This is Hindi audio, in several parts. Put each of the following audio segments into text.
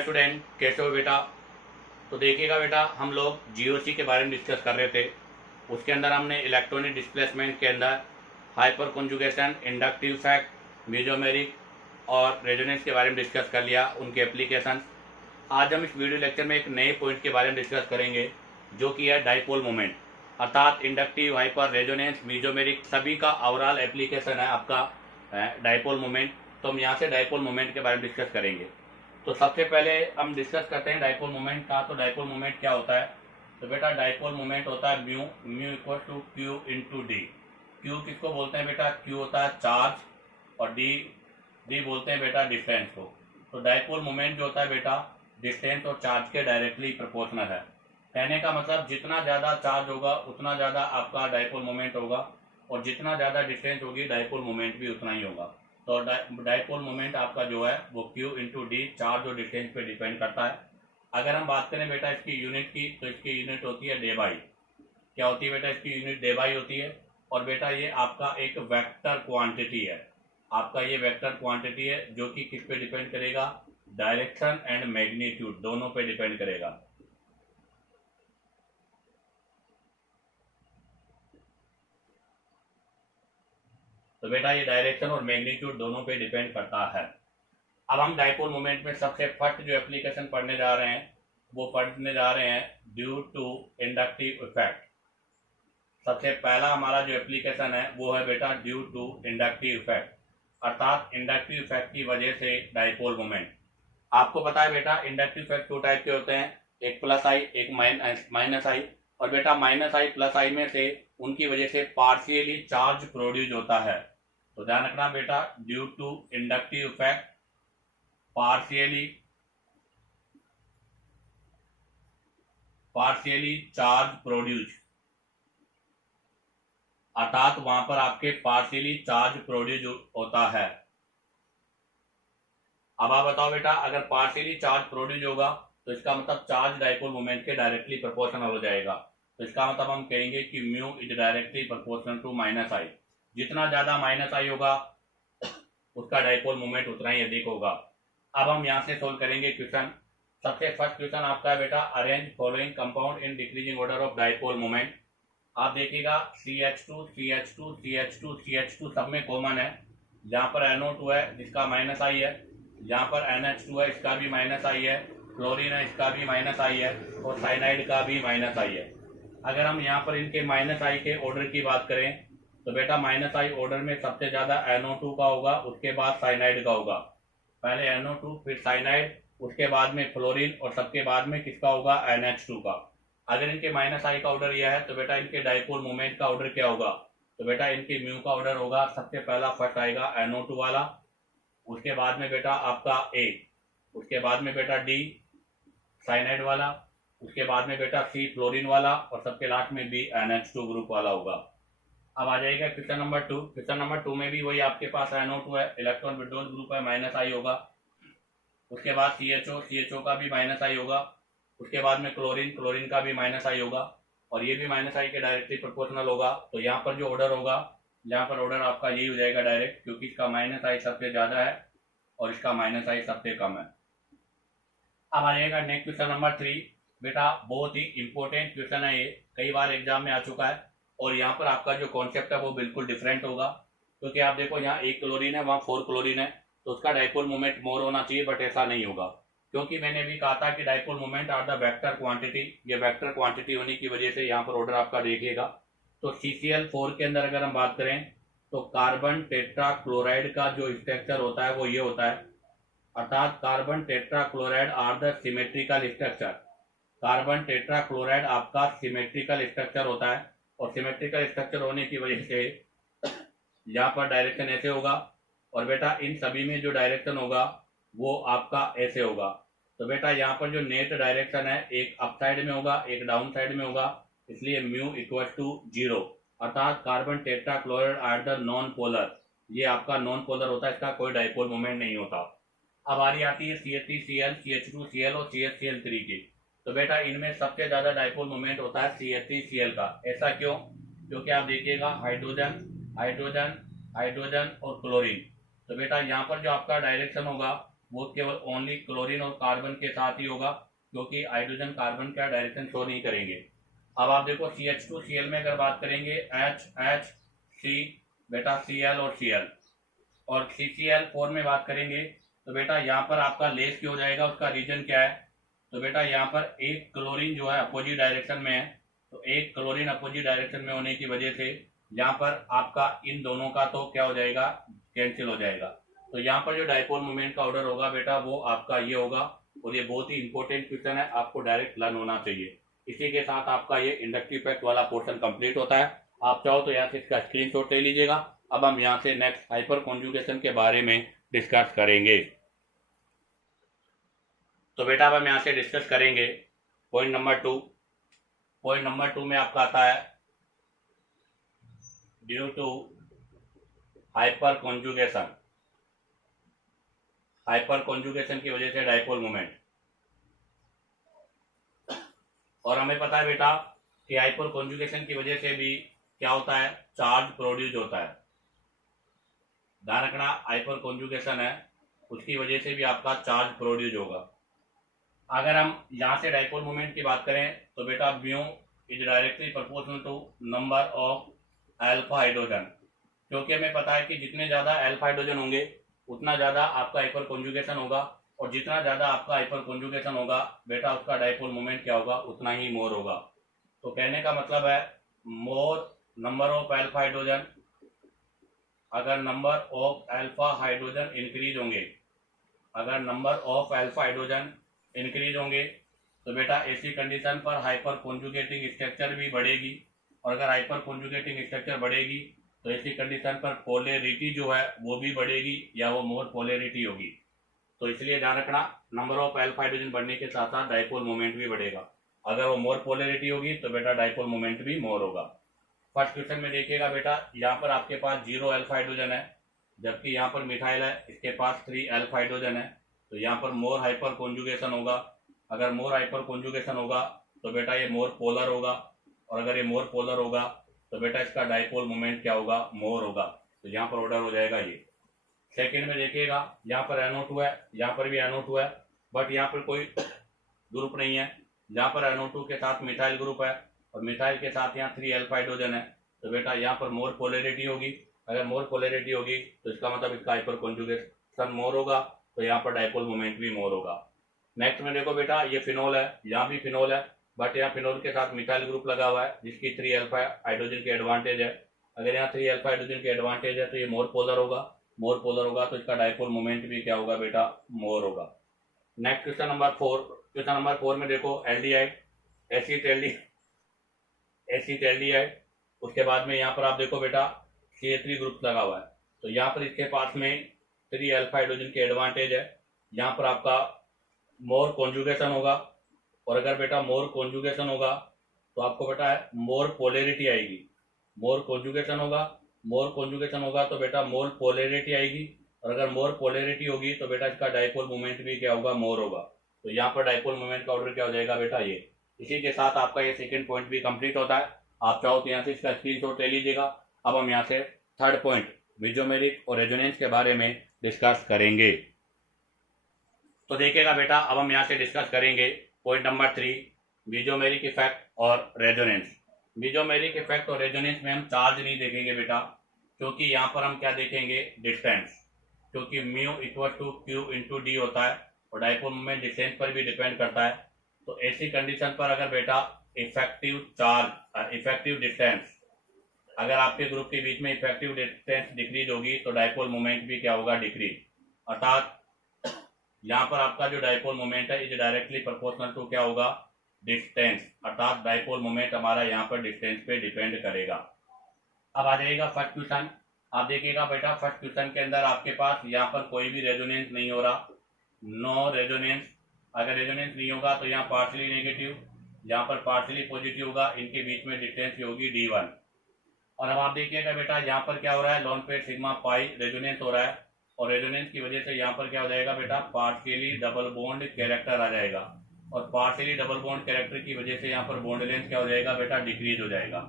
हाय स्टूडेंट, कैसे हो बेटा। तो देखिएगा बेटा, हम लोग जीओसी के बारे में डिस्कस कर रहे थे। उसके अंदर हमने इलेक्ट्रॉनिक डिस्प्लेसमेंट के अंदर hyper conjugation, inductive effect, mesomeric और रेजोनेंस के बारे में डिस्कस कर लिया, उनके एप्लीकेशन। आज हम इस वीडियो लेक्चर में एक नए पॉइंट के बारे में डिस्कस करेंगे, जो कि है डाइपोल मोमेंट, अर्थात इंडक्टिव, हाइपर, रेजोनेंस, मेजोमेरिक सभी का ओवरऑल एप्लीकेशन है आपका डाइपोल मोमेंट। तो हम यहाँ से डाइपोल मोमेंट के बारे में डिस्कस करेंगे। तो सबसे पहले हम डिस्कस करते हैं डाइपोल मोमेंट का। तो डाइपोल मोमेंट क्या होता है? तो बेटा डाइपोल मोमेंट होता है mu, mu equal to q into d. Q किसको बोलते हैं बेटा? क्यू होता है चार्ज, और डी डी बोलते हैं बेटा डिस्टेंस को। तो डाइपोल मोमेंट जो होता है बेटा, डिस्टेंस और चार्ज के डायरेक्टली प्रोपोर्शनल है। कहने का मतलब जितना ज़्यादा चार्ज होगा उतना ज़्यादा आपका डाइपोल मोमेंट होगा, और जितना ज़्यादा डिस्टेंस होगी डाइपोल मोमेंट भी उतना ही होगा। तो डाइपोल मोमेंट आपका जो है वो क्यू इंटू डी, चार्ज और डिस्टेंस पे डिपेंड करता है। अगर हम बात करें बेटा इसकी यूनिट की, तो इसकी यूनिट होती है डे बाई। क्या होती है बेटा? इसकी यूनिट डे बाई होती है। और बेटा ये आपका एक वेक्टर क्वांटिटी है। आपका ये वेक्टर क्वांटिटी है जो कि किस पे डिपेंड करेगा? डायरेक्शन एंड मैग्नीट्यूड दोनों पे डिपेंड करेगा। तो बेटा ये डायरेक्शन और मैग्नीट्यूड दोनों पे डिपेंड करता है। अब हम डाइपोल मोमेंट में सबसे फर्स्ट जो एप्लीकेशन पढ़ने जा रहे हैं, वो पढ़ने जा रहे हैं ड्यू टू इंडक्टिव इफेक्ट। सबसे पहला हमारा जो एप्लीकेशन है वो है बेटा ड्यू टू इंडक्टिव इफेक्ट, अर्थात इंडक्टिव इफेक्ट की वजह से डाइपोल मोमेंट। आपको पता है बेटा इंडक्टिव इफेक्ट दो टाइप के होते हैं, एक प्लस आई, एक माइनस आई। और बेटा माइनस आई प्लस आई में से उनकी वजह से पार्शियली चार्ज प्रोड्यूस होता है। तो ध्यान रखना बेटा, due to inductive effect partially charge produce, अर्थात वहां पर आपके पार्शियली चार्ज प्रोड्यूस होता है। अब आप बताओ बेटा, अगर पार्शियली चार्ज प्रोड्यूस होगा तो इसका मतलब चार्ज डाइपोल मोमेंट के डायरेक्टली प्रोपोर्शनल हो जाएगा। तो इसका मतलब हम कहेंगे कि mu is directly proportional to minus I. जितना ज्यादा माइनस आई होगा उसका डाइपोल मोमेंट उतना ही अधिक होगा। अब हम यहाँ से सोल्व करेंगे क्वेश्चन। सबसे फर्स्ट क्वेश्चन आपका है बेटा, arrange following compound in decreasing order of dipole moment. आप देखिएगा CH2 CH2 CH2 CH2 सब में कॉमन है। जहाँ पर NO2 है जिसका माइनस आई है, जहाँ पर NH2 है इसका भी माइनस आई है, क्लोरीन है इसका भी माइनस आई है, और साइनाइड का भी माइनस आई है। अगर हम यहाँ पर इनके माइनस आई के ऑर्डर की बात करें तो बेटा माइनस आई ऑर्डर में सबसे ज्यादा NO2 का होगा, उसके बाद साइनाइड का होगा। पहले NO2 फिर साइनाइड, उसके बाद में फ्लोरीन, और सबके बाद में किसका होगा? NH2 का। अगर इनके माइनस आई का ऑर्डर यह है तो बेटा इनके डाइपोल मोमेंट का ऑर्डर क्या होगा? तो बेटा इनके म्यू का ऑर्डर होगा, सबसे पहला फर्स्ट आएगा NO2 वाला, उसके बाद में बेटा आपका A, उसके बाद में बेटा D साइनाइड वाला, उसके बाद में बेटा C फ्लोरीन वाला, और सबके लास्ट में B NH2 ग्रुप वाला होगा। अब आ जाएगा क्वेश्चन नंबर 2। क्वेश्चन नंबर 2 में भी वही आपके पास NO2 है, इलेक्ट्रॉन विड्रॉल ग्रुप है, माइनस आई होगा। उसके बाद CHO का भी माइनस आई होगा। उसके बाद में क्लोरीन का भी माइनस आई होगा, और ये भी माइनस आई के डायरेक्टली प्रोपोर्शनल होगा। तो यहाँ पर जो ऑर्डर होगा, यहाँ पर ऑर्डर आपका यही हो जाएगा डायरेक्ट, क्योंकि इसका माइनस आई सबसे ज्यादा है और इसका माइनस आई सबसे कम है। अब आ जाएगा नेक्स्ट क्वेश्चन नंबर 3। बेटा बहुत ही इंपॉर्टेंट क्वेश्चन है ये, कई बार एग्जाम में आ चुका है, और यहाँ पर आपका जो कॉन्सेप्ट है वो बिल्कुल डिफरेंट होगा। क्योंकि आप देखो यहाँ 1 क्लोरीन है, वहाँ 4 क्लोरीन है, तो उसका डाइपोल मोमेंट मोर होना चाहिए, बट ऐसा नहीं होगा। क्योंकि मैंने भी कहा था कि dipole moment are the vector quantity. ये वेक्टर क्वांटिटी होने की वजह से यहाँ पर ऑर्डर आपका देखिएगा। तो CCl4 के अंदर अगर हम बात करें तो कार्बन टेट्रा क्लोराइड का जो स्ट्रक्चर होता है वो ये होता है, अर्थात carbon tetrachloride are the symmetrical structure. Carbon tetrachloride आपका सिमेट्रिकल स्ट्रक्चर होता है, और सिमेट्रिकल स्ट्रक्चर होने की वजह से यहाँ पर डायरेक्शन ऐसे होगा, और बेटा इन सभी में जो डायरेक्शन होगा वो आपका ऐसे होगा। तो बेटा यहाँ पर जो नेट डायरेक्शन है एक अप साइड में होगा, एक डाउन साइड में होगा, इसलिए म्यू इक्वल टू 0, अर्थात carbon tetrachloride are the non polar. ये आपका नॉन पोलर होता है, इसका कोई डाइपोल मोमेंट नहीं होता। अब बारी आती है CH3Cl, CH2Cl और CHCl3 की। तो बेटा इनमें सबसे ज्यादा डाइपोल मोमेंट होता है CH3Cl का। ऐसा क्यों? क्योंकि आप देखिएगा हाइड्रोजन हाइड्रोजन हाइड्रोजन और क्लोरीन। तो बेटा यहाँ पर जो आपका डायरेक्शन होगा वो केवल ओनली क्लोरीन और कार्बन के साथ ही होगा, क्योंकि हाइड्रोजन कार्बन का डायरेक्शन शो नहीं करेंगे। अब आप देखो CH2Cl में अगर बात करेंगे HHC बेटा Cl और Cl, और CCl4 में बात करेंगे तो बेटा यहाँ पर आपका लेस क्यों हो जाएगा, उसका रीजन क्या है। तो बेटा यहाँ पर एक क्लोरीन जो है अपोजिट डायरेक्शन में है, तो एक क्लोरीन अपोजिट डायरेक्शन में होने की वजह से यहाँ पर आपका इन दोनों का तो क्या हो जाएगा, कैंसिल हो जाएगा। तो यहाँ पर जो डायपोल मोमेंट का ऑर्डर होगा बेटा वो आपका ये होगा, और ये बहुत ही इंपॉर्टेंट क्वेश्चन है, आपको डायरेक्ट लर्न होना चाहिए। इसी के साथ आपका ये इंडक्टिव फैक्ट वाला पोर्शन कंप्लीट होता है। आप चाहो तो यहाँ से इसका स्क्रीनशॉट ले लीजिएगा। अब हम यहाँ से नेक्स्ट हाइपर कॉन्जुगेशन के बारे में डिस्कस करेंगे। तो बेटा अब हम यहाँ से डिस्कस करेंगे पॉइंट नंबर 2। पॉइंट नंबर 2 में आपका आता है due to hyperconjugation, hyperconjugation की वजह से डायपोल मोमेंट। और हमें पता है बेटा कि हाइपर कॉन्जुगेशन की वजह से भी क्या होता है, चार्ज प्रोड्यूस होता है। ध्यान रखना, हाइपर कॉन्जुगेशन है उसकी वजह से भी आपका चार्ज प्रोड्यूस होगा। अगर हम यहाँ से डायपोल मोमेंट की बात करें तो बेटा mu is directly proportional to number of alpha hydrogen, क्योंकि हमें पता है कि जितने ज़्यादा अल्फा हाइड्रोजन होंगे उतना ज़्यादा आपका हाइपर कॉन्जुगेशन होगा, और जितना ज़्यादा आपका हाइपर कॉन्जुगेशन होगा बेटा उसका डायपोल मोमेंट क्या होगा, उतना ही मोर होगा। तो कहने का मतलब है more number of alpha hydrogen, अगर number of alpha hydrogen increase होंगे, अगर number of alpha hydrogen increase होंगे तो बेटा ऐसी कंडीशन पर हाइपर कॉन्जुगेटिंग स्ट्रक्चर भी बढ़ेगी, और अगर हाइपर कॉन्जुगेटिंग स्ट्रक्चर बढ़ेगी तो ऐसी कंडीशन पर पोलैरिटी जो है वो भी बढ़ेगी या वो मोर पोलैरिटी होगी। तो इसलिए ध्यान रखना, नंबर ऑफ अल्फा हाइड्रोजन बढ़ने के साथ साथ डायपोल मोमेंट भी बढ़ेगा। अगर वो मोर पोलैरिटी होगी तो बेटा डायपोल मोमेंट भी मोर होगा। फर्स्ट क्वेश्चन में देखिएगा बेटा, यहाँ पर आपके पास 0 अल्फा हाइड्रोजन है, जबकि यहाँ पर मिथाइल है, इसके पास 3 अल्फा हाइड्रोजन है, तो यहाँ पर मोर हाइपर कॉन्जुगेशन होगा। अगर मोर हाइपर कॉन्जुगेशन होगा तो बेटा ये मोर पोलर होगा, और अगर ये मोर पोलर होगा तो बेटा इसका डायपोल मोमेंट क्या होगा, मोर होगा। तो यहाँ पर ऑर्डर हो जाएगा ये। सेकेंड में देखिएगा, यहाँ पर NO2 है, यहाँ पर भी NO2 है, बट यहाँ पर कोई ग्रुप नहीं है। यहाँ पर NO2 के साथ मिथाइल ग्रुप है, और मिथाइल के साथ यहाँ 3 अल्फा हाइड्रोजन है, तो बेटा यहाँ पर मोर पोलैरिटी होगी। अगर मोर पोलैरिटी होगी तो इसका मतलब इसका हाइपर कॉन्जुगेशन मोर होगा, तो यहाँ पर डायपोल मोमेंट भी मोर होगा। नेक्स्ट में देखो बेटा, ये फिनोल है, यहाँ भी फिनोल है, बट यहाँ फिनोल के साथ मिथाइल ग्रुप लगा हुआ है जिसकी 3 अल्फा हाइड्रोजन की एडवांटेज है। अगर यहाँ 3 अल्फा हाइड्रोजन की एडवांटेज है तो ये मोर पोलर होगा, मोर पोलर होगा तो इसका डायपोल मोमेंट भी क्या होगा बेटा, मोर होगा। Next question number 4। Question number 4 में देखो एल्डिहाइड, एसिटाल्डिहाइड, उसके बाद में यहाँ पर आप देखो बेटा CH3 ग्रुप लगा हुआ है, तो यहाँ पर इसके पास में 3 अल्फा हाइड्रोजन की एडवांटेज है। यहाँ पर आपका मोर कॉन्जुगेशन होगा, और अगर बेटा मोर कॉन्जुगेशन होगा तो आपको बेटा मोर पोलैरिटी आएगी। मोर कॉन्जुगेशन होगा, मोर कॉन्जुगेशन होगा तो बेटा मोर पोलैरिटी आएगी, और अगर मोर पोलैरिटी होगी तो बेटा इसका डायपोल मोमेंट भी क्या होगा, मोर होगा। तो यहाँ पर डायपोल मोमेंट का ऑर्डर क्या हो जाएगा बेटा, ये। इसी के साथ आपका ये सेकंड पॉइंट भी कंप्लीट होता है। आप चाहो तो यहाँ से इसका स्क्रीनशॉट ले लीजिएगा। अब हम यहाँ से थर्ड पॉइंट मीजोमेरिक और रेजोनेंस के बारे में डिस्कस करेंगे। तो देखिएगा बेटा, अब हम यहाँ से डिस्कस करेंगे पॉइंट नंबर 3, मीजोमेरिक इफेक्ट और रेजोनेंस। मीजोमेरिक इफेक्ट और रेजोनेंस में हम चार्ज नहीं देखेंगे बेटा, क्योंकि यहाँ पर हम क्या देखेंगे, डिस्टेंस, क्योंकि mu equal to q into d होता है, और डायपोल मोमेंट डिस्टेंस पर भी डिपेंड करता है। तो ऐसी कंडीशन पर अगर बेटा इफेक्टिव चार्ज, इफेक्टिव डिस्टेंस, अगर आपके ग्रुप के बीच में इफेक्टिव डिस्टेंस डिक्रीज होगी तो डायपोल मोमेंट भी क्या होगा, डिक्रीज। अर्थात यहाँ पर आपका जो डायपोल मोमेंट है इज डायरेक्टली प्रोपोर्शनल टू क्या होगा, डिस्टेंस, अर्थात डायपोल मोमेंट हमारा यहाँ पर डिस्टेंस पे डिपेंड करेगा। अब आ जाएगा फर्स्ट क्वेश्चन। आप देखिएगा बेटा, फर्स्ट क्वेश्चन के अंदर आपके पास यहाँ पर कोई भी रेजोनेंस नहीं हो रहा, नो रेजोनेंस। अगर रेजोनेंस नहीं होगा तो यहाँ पार्शली नेगेटिव, यहाँ पर पार्शली पॉजिटिव होगा, इनके बीच में डिस्टेंस होगी d1। और अब आप देखिएगा बेटा, यहाँ पर क्या हो रहा है, lone pair sigma pi resonance हो रहा है, और रेजोनेंस की वजह से यहाँ पर क्या हो जाएगा बेटा, पार्शियली डबल बॉन्ड कैरेक्टर आ जाएगा, और पार्शियली डबल बॉन्ड कैरेक्टर की वजह से यहाँ पर बॉन्ड लेंथ क्या हो जाएगा बेटा, डिक्रीज हो जाएगा।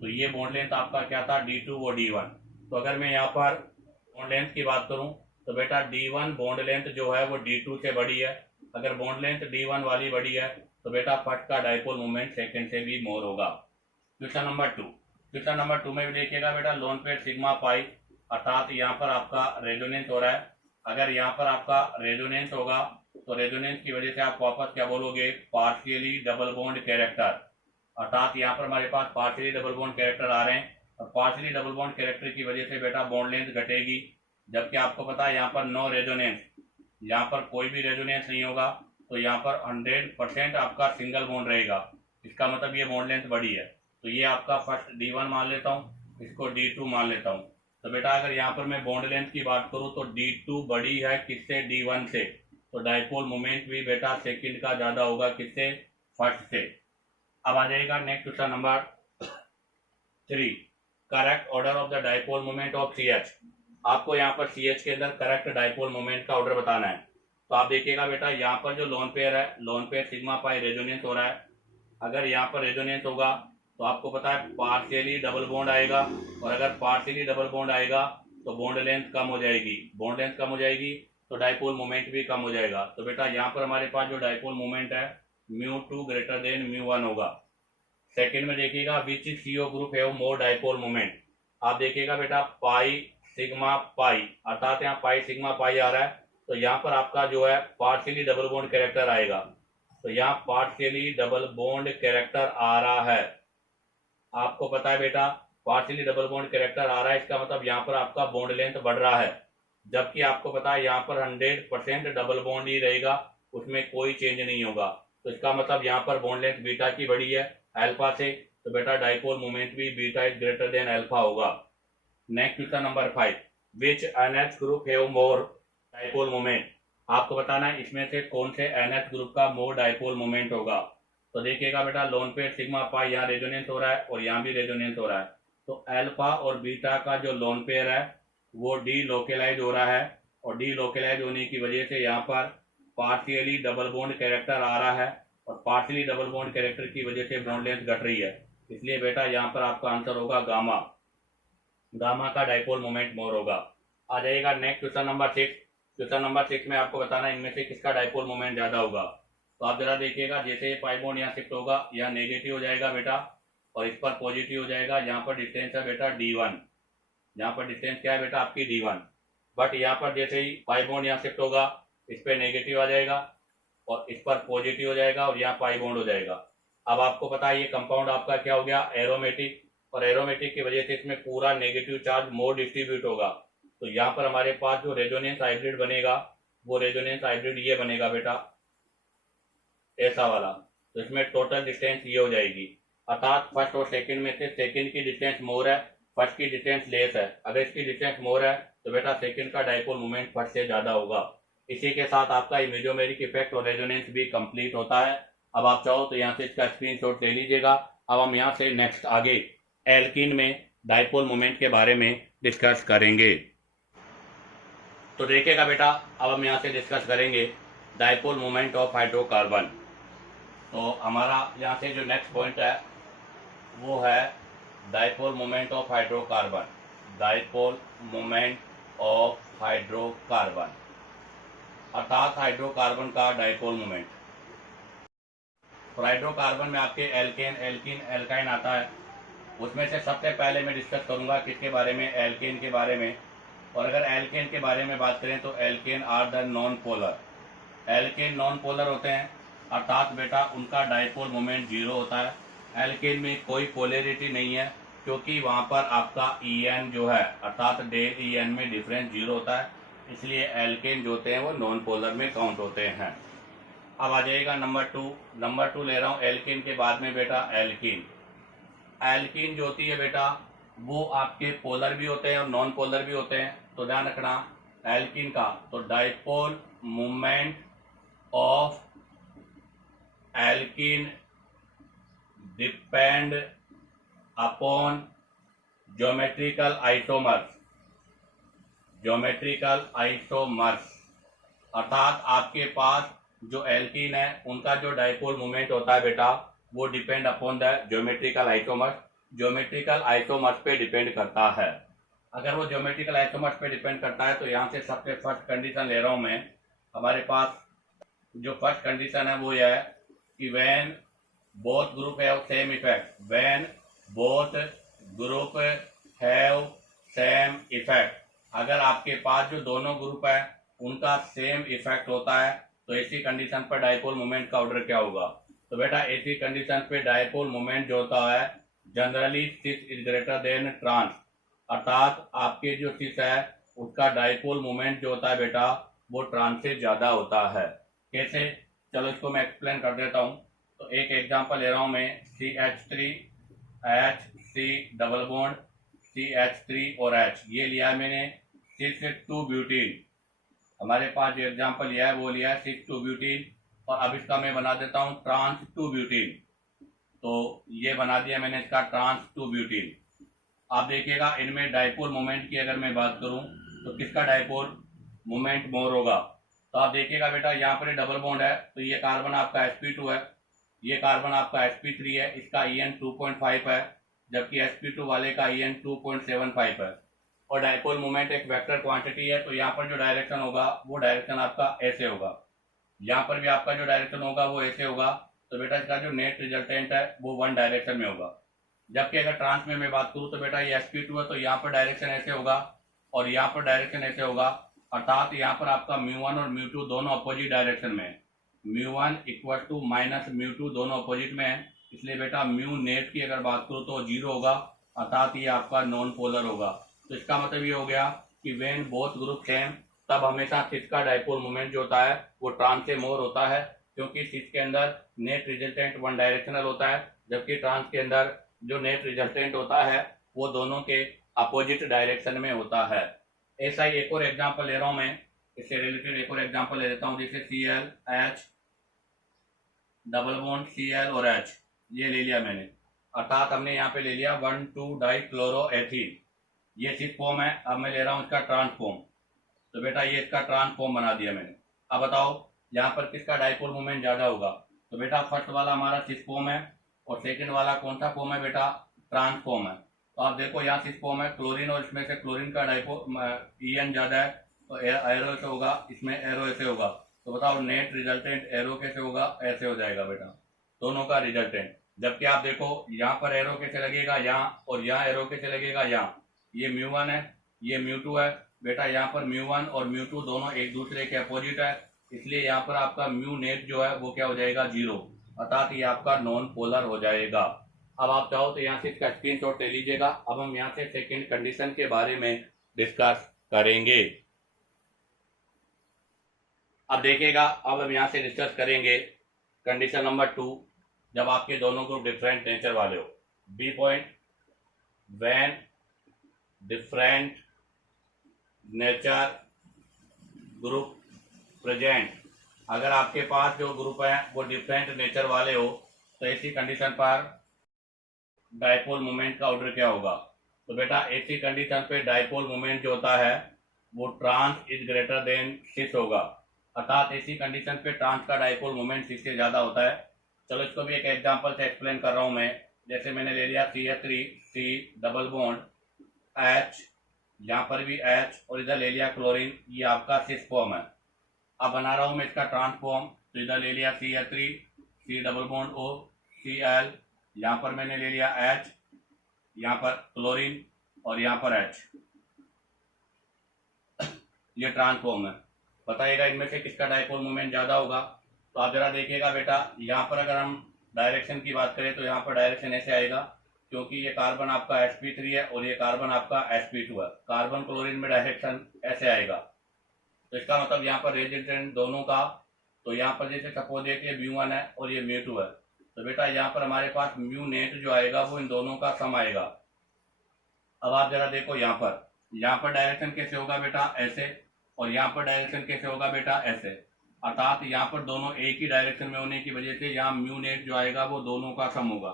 तो ये बॉन्ड लेंथ आपका क्या था, d2 वो d1। तो अगर मैं यहाँ पर बॉन्ड लेंथ की बात करूँ तो बेटा D1 बॉन्ड लेंथ जो है वो D2 से बड़ी है। अगर बॉन्ड लेंथ D1 वाली बड़ी है तो बेटा फर्स्ट का डाइपोल मोमेंट सेकंड से भी मोर होगा। क्वेश्चन नंबर टू में भी देखिएगा बेटा, लोन पेयर सिग्मा पाई, अर्थात यहाँ पर आपका रेजोनेंस हो रहा है। अगर यहाँ पर आपका रेजोनेंस होगा तो रेजोनेंस की वजह से आप वापस क्या बोलोगे, पार्शियली डबल बॉन्ड कैरेक्टर, अर्थात यहाँ पर हमारे पास पार्शियली डबल बॉन्ड कैरेक्टर आ रहे हैं और पार्शियली डबल बॉन्ड कैरेक्टर की वजह से बेटा बॉन्ड लेंथ घटेगी। जबकि आपको पता है यहाँ पर नो रेजोनेंस, यहाँ पर कोई भी रेजोनेंस नहीं होगा, तो यहाँ पर 100% आपका सिंगल बॉन्ड रहेगा। इसका मतलब ये बॉन्ड लेंथ बड़ी है। तो ये आपका फर्स्ट D1 मान लेता हूँ, इसको D2 मान लेता हूँ। तो बेटा अगर यहाँ पर मैं बॉन्ड लेंथ की बात करूँ तो D2 बड़ी है किससे, D1 से, तो डाइपोल मोमेंट भी बेटा सेकंड का ज्यादा होगा किससे, फर्स्ट से। अब आ जाएगा next question number 3, correct order of the dipole moment of CH। आपको यहाँ पर CH के अंदर करेक्ट डाइपोल मोमेंट का ऑर्डर बताना है। तो आप देखिएगा बेटा, यहाँ पर जो लोन पेयर है, lone pair sigma pi resonance हो रहा है। अगर यहाँ पर रेजोनेंस होगा तो आपको पता है पार्शियली डबल बॉन्ड आएगा, और अगर पार्शियली डबल बॉन्ड आएगा तो बॉन्ड लेंथ कम हो जाएगी, बॉन्ड लेंथ कम हो जाएगी तो डाइपोल मोमेंट भी कम हो जाएगा। तो बेटा यहाँ पर हमारे पास जो डाइपोल मोमेंट है μ2 ग्रेटर देन μ1 होगा। सेकंड में देखिएगा, विच CO group have more dipole moment. आप देखिएगा बेटा पाई सिग्मा पाई, अर्थात यहाँ पाई सिग्मा पाई आ रहा है, तो यहाँ पर आपका जो है पार्शियली डबल बॉन्ड कैरेक्टर आएगा। तो यहाँ पार्शियली डबल बॉन्ड कैरेक्टर आ रहा है, आपको पता है बेटा पार्शियली डबल बॉन्ड कैरेक्टर आ रहा है, इसका मतलब यहाँ पर आपका बॉन्ड लेंथ बढ़ रहा है। जबकि आपको पता है यहाँ पर 100% डबल बॉन्ड ही रहेगा, उसमें कोई चेंज नहीं होगा। तो इसका मतलब यहाँ पर बॉन्ड लेंथ बीटा की बड़ी है अल्फा से, तो बेटा डाइपोल मोमेंट भी beta is greater than alpha होगा। Next question number 5, which NH group have more dipole moment. आपको बताना है इसमें से कौन से NH ग्रुप का मोर डाइपोल मोमेंट होगा। तो देखिएगा बेटा, लोन पेयर सिग्मा पाई यहाँ रेजोनेंस हो रहा है और यहाँ भी रेजोनेंस हो रहा है, तो अल्फा और बीटा का जो लोन पेयर है वो डी लोकेलाइज हो रहा है, और डी लोकेलाइज होने की वजह से यहाँ पर पार्शियली डबल बॉन्ड कैरेक्टर आ रहा है, और पार्शियली डबल बॉन्ड कैरेक्टर की वजह से बॉन्ड लेंथ घट रही है। इसलिए बेटा यहाँ पर आपका आंसर होगा गामा, गामा का डाइपोल मोमेंट मोर होगा। आ जाएगा next question number 6। Question number 6 में आपको बताना है इनमें से किसका डाइपोल मोमेंट ज्यादा होगा। तो आप जरा देखिएगा, जैसे पाई बॉन्ड यहाँ शिफ्ट होगा, यहाँ नेगेटिव हो जाएगा बेटा और इस पर पॉजिटिव हो जाएगा। यहाँ पर डिस्टेंस है बेटा D1, यहाँ पर डिस्टेंस क्या है बेटा आपकी D1, बट यहाँ पर जैसे ही पाई बॉन्ड यहाँ शिफ्ट होगा इस पर नेगेटिव आ जाएगा और इस पर पॉजिटिव हो जाएगा और यहाँ पाई बॉन्ड हो जाएगा। अब आपको पता है ये कंपाउंड आपका क्या हो गया, एरोमेटिक, और एरोमेटिक की वजह से इसमें पूरा नेगेटिव चार्ज मोर डिस्ट्रीब्यूट होगा। तो यहाँ पर हमारे पास जो रेजोनेंस हाइब्रिड बनेगा वो रेजोनेंस हाइब्रिड ये बनेगा बेटा, ऐसा वाला। तो इसमें टोटल डिस्टेंस ये हो जाएगी, अर्थात फर्स्ट और सेकंड में से सेकंड की डिस्टेंस मोर है, फर्स्ट की डिस्टेंस लेस है। अगर इसकी डिस्टेंस मोर है तो बेटा सेकंड का डाइपोल मोमेंट फर्स्ट से ज्यादा होगा। इसी के साथ आपका मेसोमेरिक इफेक्ट और रेजोनेंस भी कंप्लीट होता है। अब आप चाहो तो यहाँ से इसका स्क्रीनशॉट ले लीजिएगा। अब हम यहाँ से नेक्स्ट आगे एल्कीन में डाइपोल मोमेंट के बारे में डिस्कस करेंगे। तो देखिएगा बेटा, अब हम यहाँ से डिस्कस करेंगे डाइपोल मोमेंट ऑफ हाइड्रोकार्बन। तो हमारा यहाँ से जो नेक्स्ट पॉइंट है वो है dipole moment of hydrocarbon, dipole moment of hydrocarbon, अर्थात हाइड्रोकार्बन का डाइपोल मोमेंट। और हाइड्रोकार्बन में आपके एल्केन, एल्कीन, एल्काइन आता है। उसमें से सबसे पहले मैं डिस्कस करूंगा किसके बारे में, एल्केन के बारे में। और अगर एल्केन के बारे में बात करें तो alkane are the non polar, alkane non polar होते हैं, अर्थात बेटा उनका डाइपोल मोमेंट 0 होता है। एल्केन में कोई पोलैरिटी नहीं है क्योंकि वहां पर आपका En जो है अर्थात डेल En में डिफरेंस 0 होता है, इसलिए एल्केन जो होते हैं वो नॉन पोलर में काउंट होते हैं। अब आ जाएगा नंबर 2 ले रहा हूँ एल्केन के बाद में बेटा एल्कीन। एल्कीन जो होती है बेटा वो आपके पोलर भी होते हैं और नॉन पोलर भी होते हैं। तो ध्यान रखना एल्कीन का, तो dipole moment of alkene depend upon geometrical isomers, geometrical isomers, अर्थात आपके पास जो एल्कीन है उनका जो डाइपोल मोमेंट होता है बेटा वो depend upon the geometrical isomers, geometrical isomers पे डिपेंड करता है। अगर वो ज्योमेट्रिकल आइसोमर्स पे डिपेंड करता है तो यहाँ से सबसे फर्स्ट कंडीशन ले रहा हूँ मैं। हमारे पास जो फर्स्ट कंडीशन है वो यह है कि when both group have same effect, when both group have same effect, अगर आपके पास जो दोनों ग्रुप है उनका सेम इफेक्ट होता है तो ऐसी कंडीशन पर डाइपोल मोमेंट का ऑर्डर क्या होगा। तो बेटा ऐसी कंडीशन पे डाइपोल मोमेंट जो होता है generally cis is greater than trans, अर्थात आपके जो सिस है उसका डाइपोल मोमेंट जो होता है बेटा वो ट्रांस से ज्यादा होता है। कैसे, चलो इसको मैं एक्सप्लेन कर देता हूँ। तो एक एग्जांपल ले रहा हूँ मैं, CH3 H, C double bond CH3 और H, ये लिया है मैंने 6 2 ब्यूटीन। हमारे पास जो एग्जांपल लिया है वो लिया है 6 2 ब्यूटीन, और अब इसका मैं बना देता हूँ ट्रांस 2 ब्यूटीन। तो ये बना दिया मैंने इसका ट्रांस 2 ब्यूटीन। आप देखिएगा इनमें डाइपोल मोमेंट की अगर मैं बात करूं तो किसका डाइपोल मोमेंट मोर होगा। तो आप देखिएगा बेटा यहाँ पर डबल बॉन्ड है तो ये कार्बन आपका sp2 है, ये कार्बन आपका sp3 है, इसका En 2.5 है, जबकि sp2 वाले का En 2.75 है। और डाइपोल मोमेंट एक वेक्टर क्वांटिटी है तो यहाँ पर जो डायरेक्शन होगा वो डायरेक्शन आपका ऐसे होगा, यहाँ पर भी आपका जो डायरेक्शन होगा वो ऐसे होगा। तो बेटा इसका जो नेट रिजल्टेंट है वो वन डायरेक्शन में होगा। जबकि अगर ट्रांस में मैं बात करूं तो बेटा ये sp2 है तो यहाँ पर डायरेक्शन ऐसे होगा और यहाँ पर डायरेक्शन ऐसे होगा, अर्थात यहाँ पर आपका μ1 और μ2 दोनों अपोजिट डायरेक्शन में है। μ1 इक्वल टू माइनस μ2 दोनों अपोजिट में है, इसलिए बेटा म्यू नेट की अगर बात करूँ तो 0 होगा, अर्थात ये आपका नॉन पोलर होगा। तो इसका मतलब ये हो गया कि वेन बोथ ग्रुप सेम, तब हमेशा सिस का डाइपोल मोमेंट जो होता है वो ट्रांस से मोर होता है, क्योंकि सिस के अंदर नेट रिजल्टेंट वन डायरेक्शनल होता है, जबकि ट्रांस के अंदर जो नेट रिजल्टेंट होता है वो दोनों के अपोजिट डायरेक्शन में होता है। ऐसा ही एक और एग्जांपल ले रहा हूं मैं, इससे रिलेटेड एक और एग्जांपल ले लेता हूं, जैसे ClH डबल बॉन्ड Cl और H, ये ले लिया मैंने, अर्थात हमने यहाँ पे ले लिया 1,2 डाइक्लोरोएथीन, ये सिस फॉर्म है। अब मैं ले रहा हूँ इसका ट्रांसफॉर्म, तो बेटा ये इसका ट्रांसफॉर्म बना दिया मैंने। अब बताओ यहाँ पर किसका डाइपोल मोमेंट ज्यादा होगा। तो बेटा फर्स्ट वाला हमारा सिस फॉर्म है और सेकंड वाला कौन सा फॉर्म है बेटा, ट्रांसफॉर्म है। तो आप देखो यहाँ सिस फॉर्म है क्लोरीन, और इसमें से क्लोरीन का डाइपोल En ज्यादा है तो एरो ऐसे होगा, इसमें एरो ऐसे होगा। तो बताओ नेट रिजल्टेंट एरो कैसे होगा, ऐसे हो जाएगा बेटा दोनों का रिजल्टेंट। जबकि आप देखो यहाँ पर एरो कैसे लगेगा यहाँ, और यहाँ एरो कैसे लगेगा यहाँ, ये μ1 है ये μ2 है, बेटा यहाँ पर μ1 और μ2 दोनों एक दूसरे के अपोजिट है, इसलिए यहाँ पर आपका म्यू नेट जो है वो क्या हो जाएगा 0, अर्थात ये आपका नॉन पोलर हो जाएगा। अब आप चाहो तो यहाँ से इसका स्क्रीनशॉट ले लीजिएगा। अब हम यहाँ से सेकेंड कंडीशन के बारे में डिस्कस करेंगे। अब देखिएगा, अब हम यहाँ से डिस्कस करेंगे कंडीशन नंबर 2, जब आपके दोनों ग्रुप डिफरेंट नेचर वाले हो। B point, when different nature group present, अगर आपके पास जो ग्रुप है वो डिफरेंट नेचर वाले हो तो ऐसी कंडीशन पर डाइपोल मोमेंट का ऑर्डर क्या होगा। तो बेटा ऐसी कंडीशन पे डाइपोल मोमेंट जो होता है वो ट्रांस इज ग्रेटर देन सिस होगा, अर्थात ऐसी कंडीशन पे ट्रांस का डाइपोल मोमेंट सिस से ज्यादा होता है। चलो इसको भी एक एग्जांपल से एक्सप्लेन कर रहा हूं मैं। जैसे मैंने ले लिया CH3 C double bond H, यहाँ पर भी H, और इधर ले लिया क्लोरीन, ये आपका सिस फॉर्म है। अब बना रहा हूं मैं इसका ट्रांसफॉर्म, तो इधर ले लिया CH3 C double bond O Cl, यहाँ पर मैंने ले लिया H, यहाँ पर क्लोरीन और यहाँ पर H, ये ट्रांसफॉर्म है। बताइएगा इनमें से किसका डाइपोल मोमेंट ज्यादा होगा। तो आप जरा देखिएगा बेटा, यहाँ पर अगर हम डायरेक्शन की बात करें तो यहाँ पर डायरेक्शन ऐसे आएगा, क्योंकि ये कार्बन आपका sp3 है और ये कार्बन आपका sp2 है, कार्बन क्लोरीन में डायरेक्शन ऐसे आएगा। तो इसका मतलब यहाँ पर रेजिस्टेंस दोनों का, तो यहाँ पर जैसे सपोज ये μ1 है और ये μ2 है, तो बेटा यहाँ पर हमारे पास म्यू नेट जो आएगा वो इन दोनों का सम आएगा। अब आप जरा देखो यहाँ पर डायरेक्शन कैसे होगा बेटा, ऐसे, और यहाँ पर डायरेक्शन कैसे होगा बेटा, ऐसे, अर्थात यहाँ पर दोनों एक ही डायरेक्शन में होने की वजह से यहाँ म्यू नेट जो आएगा वो दोनों का सम होगा।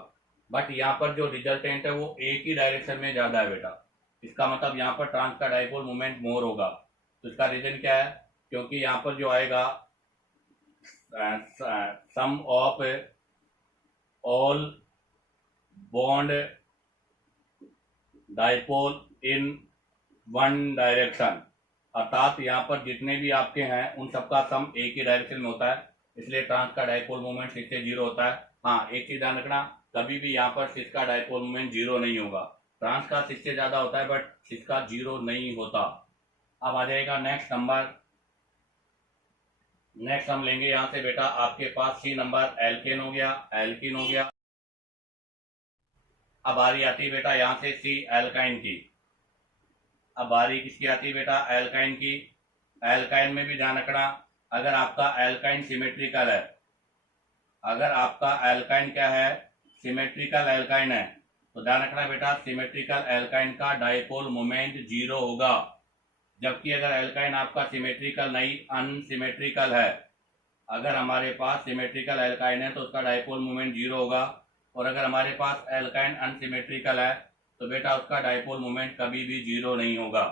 बट यहाँ पर जो रिजल्टेंट है वो एक ही डायरेक्शन में ज्यादा है बेटा, इसका मतलब यहाँ पर ट्रांस का डाइपोल मोमेंट मोर होगा। तो इसका रीजन क्या है, क्योंकि यहाँ पर जो आएगा sum of all bond dipole in one direction, अर्थात यहाँ पर जितने भी आपके हैं उन सबका सम एक ही डायरेक्शन में होता है, इसलिए ट्रांस का डायपोल मोमेंट 6 से 0 होता है। हाँ, एक चीज ध्यान रखना, कभी भी यहाँ पर 6 का डायपोल मोमेंट 0 नहीं होगा। ट्रांस का 6 से ज्यादा होता है बट 6 का 0 नहीं होता। अब आ जाएगा नेक्स्ट नंबर। नेक्स्ट हम लेंगे यहाँ से बेटा आपके पास सी नंबर, एल्केन हो गया, एल्किन हो गया। अब बारी आती है बेटा यहाँ से सी एल्काइन की। अब बारी किसकी आती है बेटा? एल्काइन की। एल्काइन में भी ध्यान रखना, अगर आपका एल्काइन सिमेट्रिकल है, अगर आपका एल्काइन क्या है? सिमेट्रिकल एल्काइन है, तो ध्यान रखना बेटा सिमेट्रिकल एल्काइन का डायपोल मोमेंट 0 होगा। जबकि अगर एल्काइन आपका सिमेट्रिकल नहीं अनसिमेट्रिकल है, अगर हमारे पास सिमेट्रिकल एल्काइन है तो उसका डायपोल मोमेंट 0 होगा, और अगर हमारे पास एल्काइन अनसिमेट्रिकल है तो बेटा उसका डायपोल मोमेंट कभी भी 0 नहीं होगा।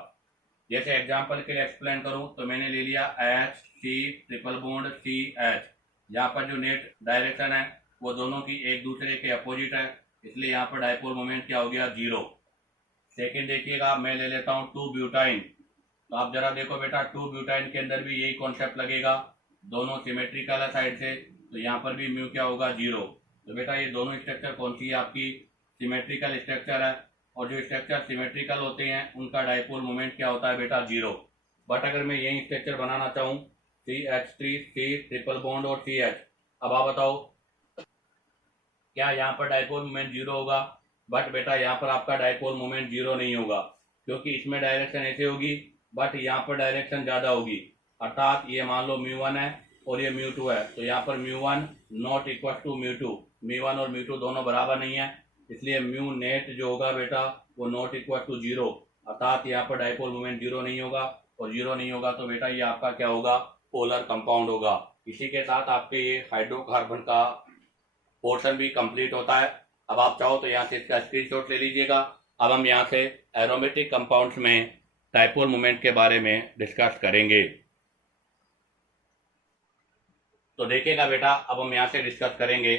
जैसे एग्जांपल के लिए एक्सप्लेन करूं तो मैंने ले लिया H C triple bond C H, यहाँ पर जो नेट डायरेक्शन है वो दोनों की एक दूसरे के अपोजिट है, इसलिए यहाँ पर डायपोल मोमेंट क्या हो गया? 0। सेकेंड देखिएगा, मैं ले लेता हूँ 2 ब्यूटाइन, तो आप जरा देखो बेटा 2 ब्यूटाइन के अंदर भी यही कॉन्सेप्ट लगेगा, दोनों सिमेट्रिकल है साइड से, तो यहाँ पर भी म्यू क्या होगा? 0। तो बेटा ये दोनों स्ट्रक्चर कौन सी है? आपकी सिमेट्रिकल स्ट्रक्चर है, और जो स्ट्रक्चर सिमेट्रिकल होते हैं उनका डायपोल मोमेंट क्या होता है बेटा? 0। बट अगर मैं यही स्ट्रक्चर बनाना चाहूँ CH3 सी ट्रिपल बॉन्ड और CH, अब आप बताओ क्या यहाँ पर डायपोल मोमेंट 0 होगा? बट बेटा यहाँ पर आपका डायपोल मोमेंट 0 नहीं होगा, क्योंकि इसमें डायरेक्शन ऐसे होगी बट यहाँ पर डायरेक्शन ज्यादा होगी, अर्थात ये मान लो μ1 है और ये μ2 है, तो यहाँ पर μ1 नॉट इक्वल टू μ2, μ1 और μ2 दोनों बराबर नहीं है, इसलिए म्यू नेट जो होगा बेटा वो नॉट इक्वल टू 0, अर्थात यहाँ पर डायपोल मोमेंट 0 नहीं होगा, और 0 नहीं होगा तो बेटा ये आपका क्या होगा? पोलर कंपाउंड होगा। इसी के साथ आपके ये हाइड्रोकार्बन का पोर्शन भी कंप्लीट होता है। अब आप चाहो तो यहाँ से इसका स्क्रीनशॉट ले लीजिएगा। अब हम यहाँ से एरोमेटिक कंपाउंड्स में डायपोल मोमेंट के बारे में डिस्कस करेंगे। तो देखिएगा बेटा, अब हम यहाँ से डिस्कस करेंगे।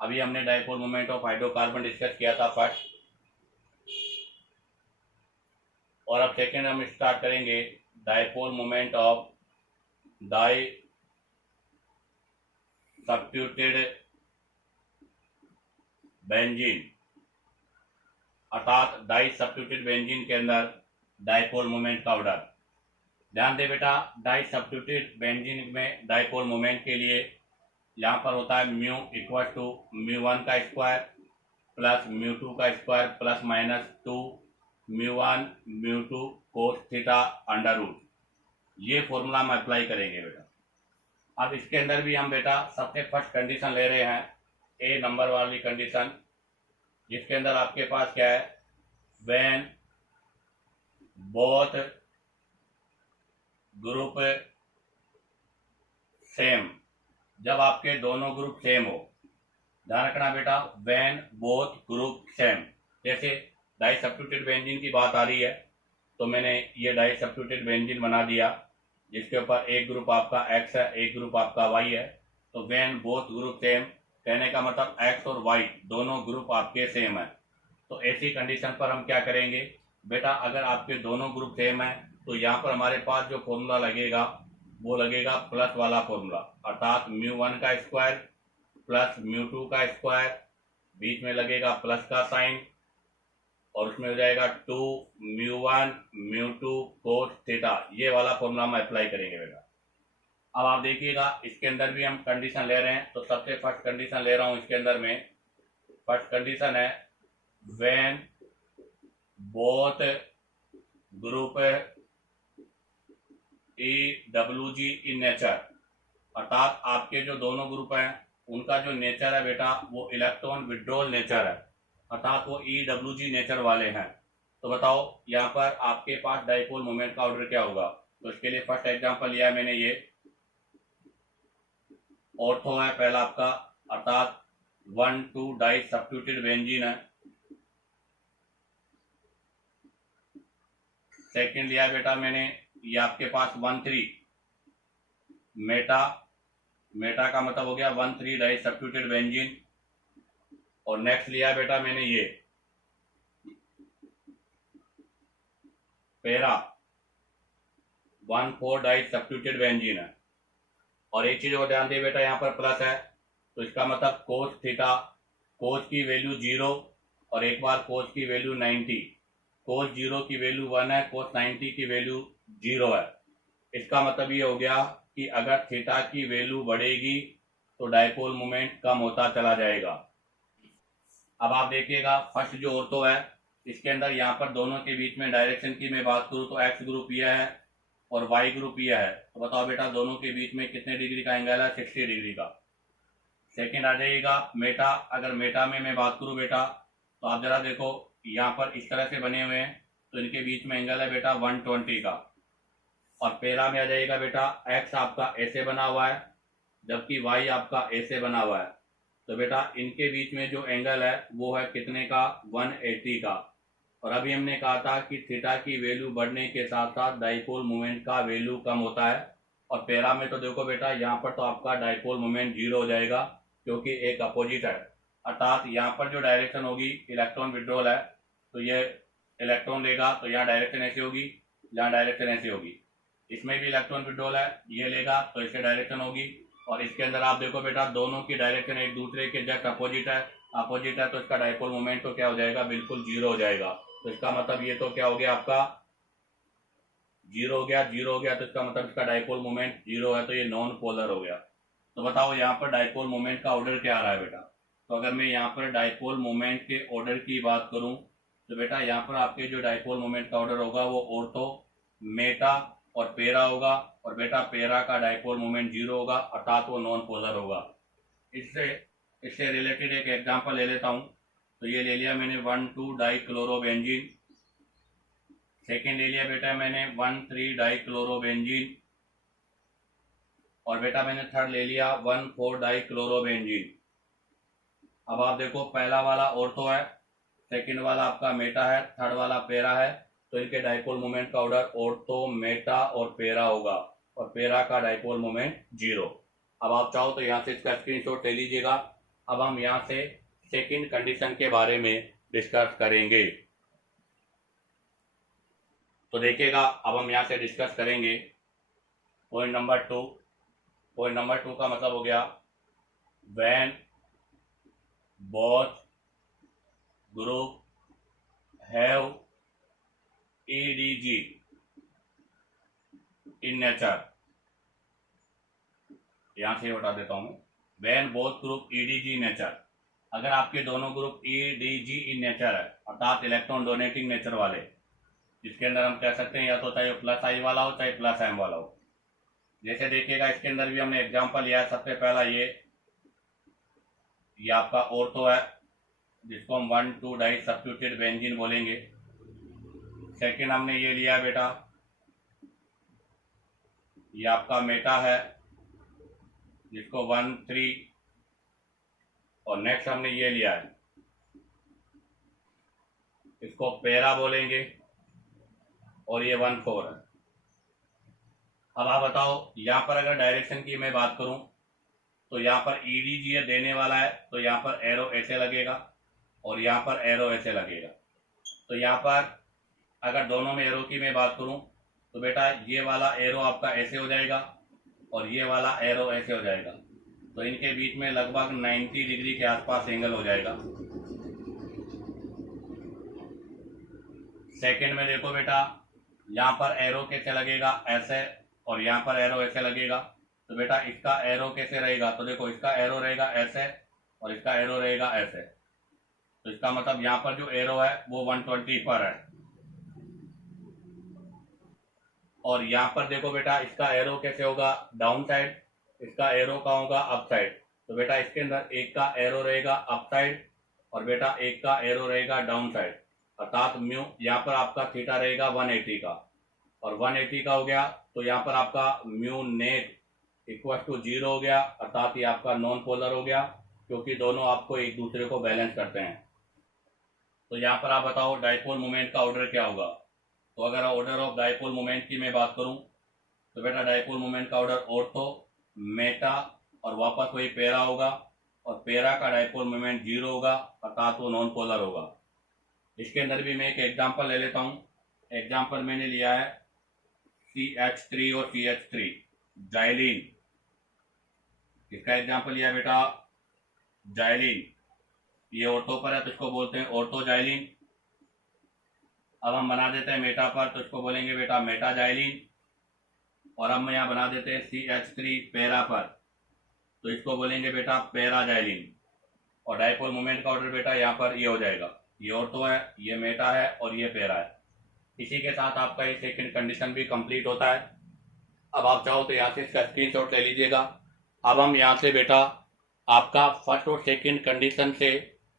अभी हमने dipole moment of hydrocarbon discuss किया था फर्स्ट, और अब सेकेंड हम स्टार्ट करेंगे dipole moment of di substituted benzene, अर्थात डाई सब्स्टिट्यूटेड बेंजीन के अंदर डायपोल मोमेंट का ऑर्डर। ध्यान दे बेटा, डाई सब्स्टिट्यूटेड बेंजीन में डायपोल मोमेंट के लिए यहाँ पर होता है म्यू इक्वल टू μ1 का स्क्वायर प्लस μ2 का square plus minus 2 μ1 μ2 cos theta under root. ये फॉर्मूला हम अप्लाई करेंगे बेटा। अब इसके अंदर भी हम बेटा सबसे फर्स्ट कंडीशन ले रहे हैं, ए नंबर वाली कंडीशन, जिसके अंदर आपके पास क्या है? व्हेन बोथ ग्रुप सेम, जब आपके दोनों ग्रुप सेम हो। ध्यान रखना बेटा, व्हेन बोथ ग्रुप सेम। जैसे डाई सब्स्टिट्यूटेड बेंजीन की बात आ रही है, तो मैंने ये डाई सब्स्टिट्यूटेड बेंजीन बना दिया, जिसके ऊपर एक ग्रुप आपका X है, एक ग्रुप आपका Y है। तो व्हेन बोथ ग्रुप सेम कहने का मतलब X और Y दोनों ग्रुप आपके सेम है। तो ऐसी कंडीशन पर हम क्या करेंगे बेटा? अगर आपके दोनों ग्रुप सेम है तो यहाँ पर हमारे पास जो फॉर्मूला लगेगा वो लगेगा प्लस वाला फॉर्मूला, अर्थात μ1 का स्क्वायर प्लस μ2 का स्क्वायर, बीच में लगेगा प्लस का साइन, और उसमें हो जाएगा 2 μ1 μ2 कोस थीटा। ये वाला फॉर्मूला हम अप्लाई करेंगे बेटा। अब आप देखिएगा इसके अंदर भी हम कंडीशन ले रहे हैं, तो सबसे फर्स्ट कंडीशन ले रहा हूं इसके अंदर में। फर्स्ट कंडीशन है when both group EWG in nature, अर्थात आपके जो दोनों ग्रुप हैं उनका जो नेचर है बेटा वो इलेक्ट्रॉन विड्रॉल नेचर है, अर्थात वो EWG नेचर वाले हैं। तो बताओ यहाँ पर आपके पास डायपोल मोमेंट का ऑर्डर क्या होगा? तो इसके लिए फर्स्ट एग्जांपल लिया मैंने, ये ऑर्थो है पहला आपका, अर्थात 1,2 डाई सब्स्टिट्यूटेड बेंजीन है। सेकंड लिया बेटा मैंने, ये आपके पास 1,3 मेटा का मतलब हो गया 1,3 डाई सब्स्टिट्यूटेड बेंजीन। और नेक्स्ट लिया बेटा मैंने ये पेरा 1,4 डाई सब्स्टिट्यूटेड बेंजीन है। और एक चीज और ध्यान दे बेटा, यहाँ पर प्लस है तो इसका मतलब कोस थीटा, कोस की वैल्यू 0 और एक बार कोस की वैल्यू 90, कोस 0 की वैल्यू 1 है, कोस 90 की वैल्यू 0 है। इसका मतलब ये हो गया कि अगर थीटा की वैल्यू बढ़ेगी तो डायपोल मोमेंट कम होता चला जाएगा। अब आप देखिएगा फर्स्ट जो ऑर्थो है इसके अंदर यहाँ पर दोनों के बीच में डायरेक्शन की मैं बात करूँ तो एक्स ग्रुप यह है और वाई ग्रुप यह है। तो बताओ बेटा दोनों के बीच में कितने डिग्री का एंगल है? 60 डिग्री का। सेकेंड आ जाइएगा मेटा। अगर मेटा में मैं बात करूँ बेटा तो आप जरा देखो यहाँ पर इस तरह से बने हुए हैं तो इनके बीच में एंगल है बेटा 120 का। और पेरा में आ जाइएगा बेटा, एक्स आपका ऐसे बना हुआ है जबकि वाई आपका ऐसे बना हुआ है। तो बेटा इनके बीच में जो एंगल है वो है कितने का? 180 का। और अभी हमने कहा था कि थीटा की वैल्यू बढ़ने के साथ साथ डाइपोल मोमेंट का वैल्यू कम होता है। और पेरा में तो देखो बेटा यहाँ पर तो आपका डाइपोल मोमेंट 0 हो जाएगा क्योंकि एक अपोजिट है, अर्थात यहाँ पर जो डायरेक्शन होगी इलेक्ट्रॉन विड्रॉल है तो ये इलेक्ट्रॉन लेगा तो यहाँ डायरेक्शन ऐसी होगी, यहाँ डायरेक्शन ऐसी होगी। इसमें भी इलेक्ट्रॉन विड्रॉल है, ये लेगा तो इससे डायरेक्शन होगी। और इसके अंदर आप देखो बेटा दोनों की डायरेक्शन एक दूसरे के जस्ट अपोजिट है, अपोजिट है तो इसका डाइपोल मोमेंट तो क्या हो जाएगा? बिल्कुल 0 हो जाएगा। तो इसका मतलब ये तो क्या हो गया आपका? 0 हो गया। 0 हो गया तो इसका मतलब इसका डाइपोल मोमेंट 0 है तो ये नॉन पोलर हो गया। तो बताओ यहाँ पर डाइपोल मोमेंट का ऑर्डर क्या आ रहा है बेटा? तो अगर मैं यहाँ पर डाइपोल मोमेंट के ऑर्डर की बात करूँ तो बेटा यहाँ पर आपके जो डाइपोल मोमेंट का ऑर्डर होगा वो ऑर्थो, मेटा और पेरा होगा। और बेटा पेरा का डाइपोल मोमेंट 0 होगा अर्थात वो नॉन पोलर होगा। इससे इससे रिलेटेड एक एग्जांपल ले लेता हूँ। तो ये ले लिया मैंने 1,2 डाई क्लोरोबेंजीन। सेकेंड ले लिया बेटा मैंने 1,3 डाई क्लोरोबेंजीन। और बेटा मैंने थर्ड ले लिया 1,4 डाई क्लोरोबेंजीन। अब आप देखो पहला वाला ऑर्थो है, सेकंड वाला आपका मेटा है, थर्ड वाला पेरा है। तो इनके डाइपोल मोमेंट का ऑर्डर ऑर्थो, मेटा और पेरा होगा। और पेरा का डाइपोल मोमेंट 0। अब आप चाहो तो यहाँ से इसका स्क्रीनशॉट ले लीजिएगा। अब हम यहाँ से सेकंड कंडीशन के बारे में डिस्कस करेंगे। तो देखिएगा अब हम यहाँ से डिस्कस करेंगे पॉइंट नंबर 2। पॉइंट नंबर 2 का मतलब हो गया when both group have EDG in nature। यहां से बता देता हूं, when both group EDG in nature, अगर आपके दोनों ग्रुप EDG in nature है अर्थात इलेक्ट्रॉन डोनेटिंग नेचर वाले, जिसके अंदर हम कह सकते हैं या तो चाहे प्लस आई वाला हो चाहे प्लस एम वाला हो। जैसे देखिएगा इसके अंदर भी हमने एग्जांपल लिया है। सबसे पहला ये आपका ऑर्थो है जिसको हम 1,2 डाई सब्स्टिट्यूटेड बेंजीन बोलेंगे। सेकंड हमने ये लिया बेटा, ये आपका मेटा है जिसको 1,3। और नेक्स्ट हमने ये लिया है, इसको पेरा बोलेंगे और ये 1,4 है। अब आप बताओ यहाँ पर अगर डायरेक्शन की मैं बात करूं तो यहाँ पर ईडीजी देने वाला है तो यहाँ पर एरो ऐसे लगेगा और यहाँ पर एरो ऐसे लगेगा। तो यहाँ पर अगर दोनों में एरो की मैं बात करूं तो बेटा ये वाला एरो आपका ऐसे हो जाएगा और ये वाला एरो ऐसे हो जाएगा। तो इनके बीच में लगभग 90 डिग्री के आसपास एंगल हो जाएगा। सेकंड में देखो बेटा यहाँ पर एरो कैसे लगेगा? ऐसे। और यहाँ पर एरो ऐसे लगेगा। तो बेटा इसका एरो कैसे रहेगा? तो देखो इसका एरो रहेगा ऐसे और इसका एरो रहेगा ऐसे। तो इसका मतलब यहाँ पर जो एरो है वो 120 पर है। और यहाँ पर देखो बेटा इसका एरो कैसे होगा? Down side. इसका एरो का होगा अप साइड। तो बेटा इसके अंदर एक का एरो रहेगा अप साइड और बेटा एक का एरो रहेगा डाउन साइड, अर्थात म्यू यहाँ पर आपका थीटा रहेगा 180 का और 180 का हो गया। तो यहाँ पर आपका म्यू नेट इक्वल टू 0 हो गया, अर्थात ये आपका नॉन पोलर हो गया क्योंकि दोनों आपको एक दूसरे को बैलेंस करते हैं। तो यहाँ पर आप बताओ डाइपोल मोमेंट का ऑर्डर क्या होगा? तो अगर ऑर्डर ऑफ डाइपोल मोमेंट की मैं बात करूं तो बेटा डाइपोल मोमेंट का ऑर्डर ऑर्थो, मेटा और वापस वही पेरा होगा। और पेरा का डाइपोल मोमेंट 0 होगा अर्थात वो नॉन पोलर होगा। इसके अंदर भी मैं एक एग्जांपल ले लेता हूं। एग्जाम्पल मैंने लिया है CH3 और CH3 जाइलिन। इसका एग्जाम्पल लिया बेटा जाइलिन, ये ऑर्थो पर है तो इसको बोलते हैं ऑर्थोजाइलिन। अब हम बना देते हैं मेटा पर तो इसको बोलेंगे बेटा मेटाजाइलिन। और अब हम यहाँ बना देते हैं CH3 पैरा पर तो इसको बोलेंगे बेटा पैराजाइलिन। और डाइपोल मोमेंट का ऑर्डर बेटा यहाँ पर ये हो जाएगा, ये ऑर्थो है, ये मेटा है और ये पैरा है। इसी के साथ आपका ये सेकंड कंडीशन भी कंप्लीट होता है। अब आप चाहो तो यहाँ से इसका स्क्रीनशॉट ले लीजिएगा। अब हम यहाँ से बेटा आपका फर्स्ट और सेकंड कंडीशन से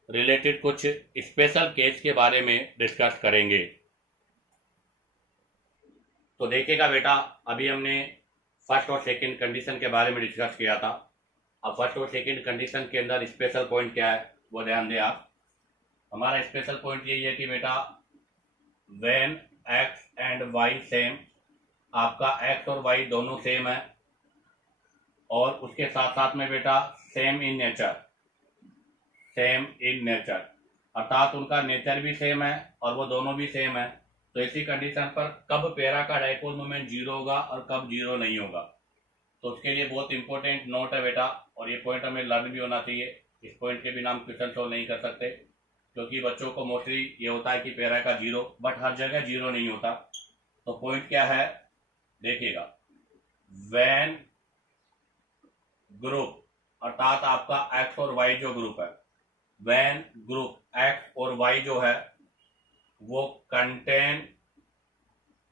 रिलेटेड कुछ स्पेशल केस के बारे में डिस्कस करेंगे। तो देखिएगा बेटा, अभी हमने फर्स्ट और सेकंड कंडीशन के बारे में डिस्कस किया था। अब फर्स्ट और सेकंड कंडीशन के अंदर स्पेशल पॉइंट क्या है वो ध्यान दें आप। हमारा स्पेशल पॉइंट यही है कि बेटा when X and Y same, आपका एक्स और वाई दोनों सेम है और उसके साथ साथ में बेटा same in nature, same in nature अर्थात उनका नेचर भी सेम है और वो दोनों भी सेम है। तो इसी कंडीशन पर कब पैरा का डाइपोल मोमेंट जीरो होगा और कब जीरो नहीं होगा, तो उसके लिए बहुत इंपॉर्टेंट नोट है बेटा। और ये पॉइंट हमें लर्न भी होना चाहिए। इस पॉइंट के बिना हम क्वेश्चन सॉल्व नहीं कर सकते, क्योंकि बच्चों को मोस्टली ये होता है कि पैरा का जीरो, बट हर जगह जीरो नहीं होता। तो पॉइंट क्या है देखिएगा, व्हेन ग्रुप अर्थात आपका एक्स और वाई जो ग्रुप है, व्हेन ग्रुप एक्स और वाई जो है वो कंटेन,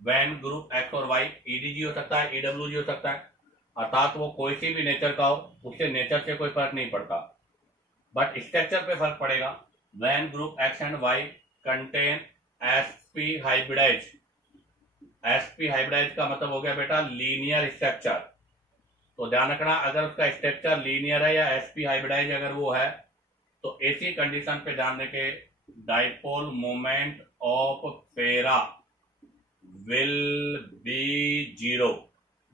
व्हेन ग्रुप एक्स और वाई ईडीजी हो सकता है, ईडब्ल्यूजी हो सकता है, अर्थात वो कोई सी भी नेचर का हो, उससे नेचर से कोई फर्क नहीं पड़ता, बट स्ट्रक्चर पे फर्क पड़ेगा। When group X and Y contain SP hybridise, SP hybridise का मतलब हो गया बेटा लीनियर स्ट्रक्चर। तो ध्यान रखना, अगर उसका स्ट्रक्चर लीनियर है या एसपी हाइब्रिडाइज अगर वो है तो ऐसी कंडीशन पे ध्यान देके dipole moment of para will be zero.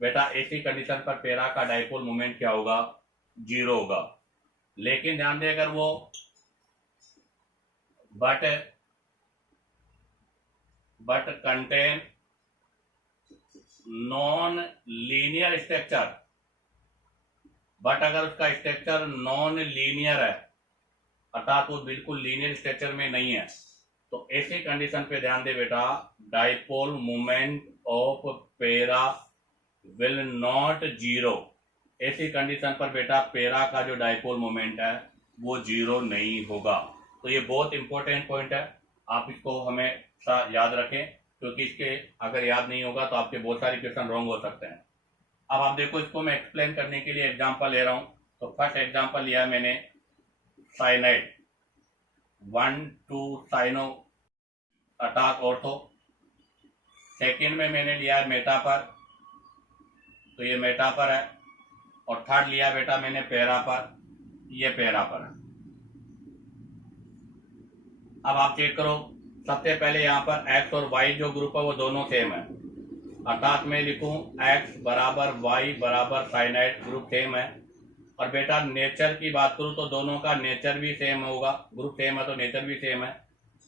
बेटा ऐसी कंडीशन पर पैरा का डाइपोल मोमेंट क्या होगा, जीरो होगा। लेकिन ध्यान दे अगर वो but contain non linear structure, but अगर उसका स्ट्रक्चर नॉन लीनियर है अर्थात वो बिल्कुल लीनियर स्ट्रक्चर में नहीं है, तो ऐसी कंडीशन पे ध्यान दे बेटा dipole moment of para will not zero. ऐसी कंडीशन पर बेटा पैरा का जो डाइपोल मोमेंट है वो जीरो नहीं होगा। तो ये बहुत इंपॉर्टेंट पॉइंट है, आप इसको हमेशा याद रखें, क्योंकि इसके अगर याद नहीं होगा तो आपके बहुत सारे क्वेश्चन रॉन्ग हो सकते हैं। अब आप देखो, इसको मैं एक्सप्लेन करने के लिए एग्जांपल ले रहा हूं। तो फर्स्ट एग्जांपल लिया मैंने साइनाइड 1,2 साइनो अर्थात ऑर्थो। सेकंड में मैंने लिया है मेटा पर, तो ये मेटा पर है। और थर्ड लिया बेटा मैंने पैरा पर, ये पैरा पर है। अब आप चेक करो, सबसे पहले यहाँ पर x और y जो ग्रुप है वो दोनों सेम है, अर्थात मैं लिखूं x बराबर y बराबर साइनाइड, ग्रुप सेम है। और बेटा नेचर की बात करूं तो दोनों का नेचर भी सेम होगा, ग्रुप सेम है तो नेचर भी सेम है।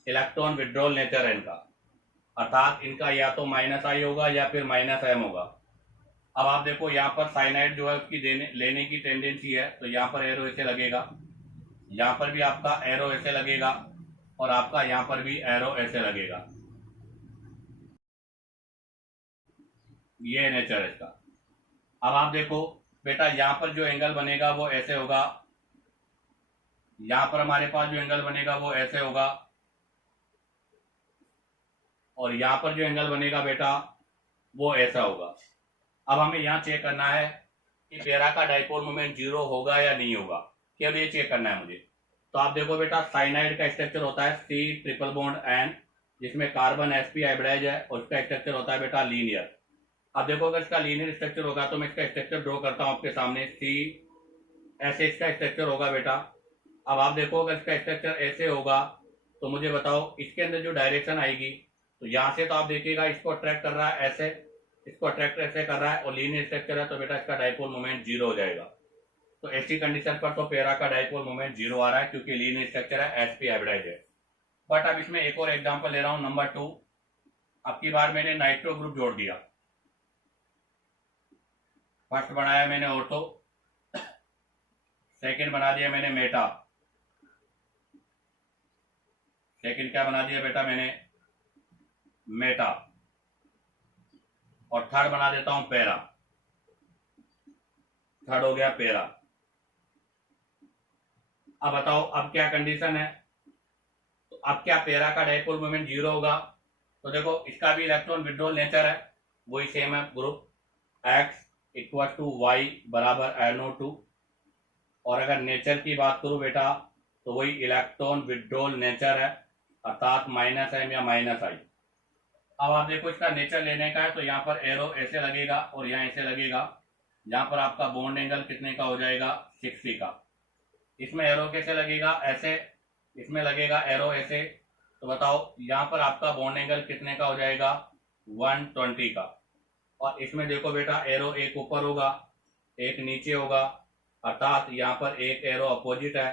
इलेक्ट्रॉन विड्रॉल नेचर है इनका, अर्थात इनका या तो -I होगा या फिर -M होगा। अब आप देखो यहाँ पर साइनाइड जो है उसकी लेने की टेंडेंसी है, तो यहाँ पर एरो ऐसे लगेगा, यहाँ पर भी आपका एरो ऐसे लगेगा और आपका यहाँ पर भी एरो ऐसे लगेगा। ये नेचर है इसका। अब आप देखो बेटा यहाँ पर जो एंगल बनेगा वो ऐसे होगा, यहाँ पर हमारे पास जो एंगल बनेगा वो ऐसे होगा, और यहाँ पर जो एंगल बनेगा बेटा वो ऐसा होगा। अब हमें यहाँ चेक करना है कि पैरा का डाइपोल मोमेंट जीरो होगा या नहीं होगा, केवल ये चेक करना है मुझे। तो आप देखो बेटा साइनाइड का स्ट्रक्चर होता है C ट्रिपल बॉन्ड N, जिसमें कार्बन sp हाइब्रिडाइज है और इसका स्ट्रक्चर होता है बेटा लीनियर। अब देखो अगर इसका लीनियर स्ट्रक्चर होगा तो मैं इसका स्ट्रक्चर ड्रॉ करता हूं आपके सामने, C ऐसे इसका स्ट्रक्चर होगा बेटा। अब आप देखो अगर इसका स्ट्रक्चर ऐसे होगा तो मुझे बताओ इसके अंदर जो डायरेक्शन आएगी, तो यहाँ से तो आप देखिएगा इसको अट्रैक्ट कर रहा है ऐसे, इसको अट्रैक्ट ऐसे कर रहा है और लीनियर स्ट्रक्चर है, तो बेटा इसका डाइपोल मोमेंट जीरो हो जाएगा। तो ऐसी कंडीशन पर तो पैरा का डाइपोल मोमेंट जीरो आ रहा है क्योंकि लीनियर स्ट्रक्चर है, sp हाइब्रिडाइज है। बट अब इसमें एक और एग्जांपल ले रहा हूं, नंबर 2। अब की बार मैंने नाइट्रो ग्रुप जोड़ दिया। फर्स्ट बनाया मैंने ऑर्थो, सेकंड बना दिया मैंने मेटा, सेकंड क्या बना दिया बेटा मैंने, मेटा, और थर्ड बना देता हूं पैरा, थर्ड हो गया पैरा। अब बताओ अब क्या कंडीशन है, तो अब क्या पैरा का डाइपोल मोमेंट जीरो होगा। तो देखो इसका भी इलेक्ट्रॉन विड्रॉल नेचर है, वही सेम है, group X equal to Y बराबर NO2। और अगर नेचर की बात करूं बेटा तो वही इलेक्ट्रॉन विड्रॉल नेचर है, अर्थात -m या -I। अब आप देखो इसका नेचर लेने का है तो यहाँ पर एरो ऐसे लगेगा और यहाँ ऐसे लगेगा, जहां पर आपका बॉन्ड एंगल कितने का हो जाएगा, 60 का। इसमें एरो कैसे लगेगा, ऐसे, इसमें लगेगा एरो ऐसे। तो बताओ यहाँ पर आपका बॉन्ड एंगल कितने का हो जाएगा, 120 का। और इसमें देखो बेटा एरो एक ऊपर होगा एक नीचे होगा, अर्थात यहाँ पर एक एरो अपोजिट है,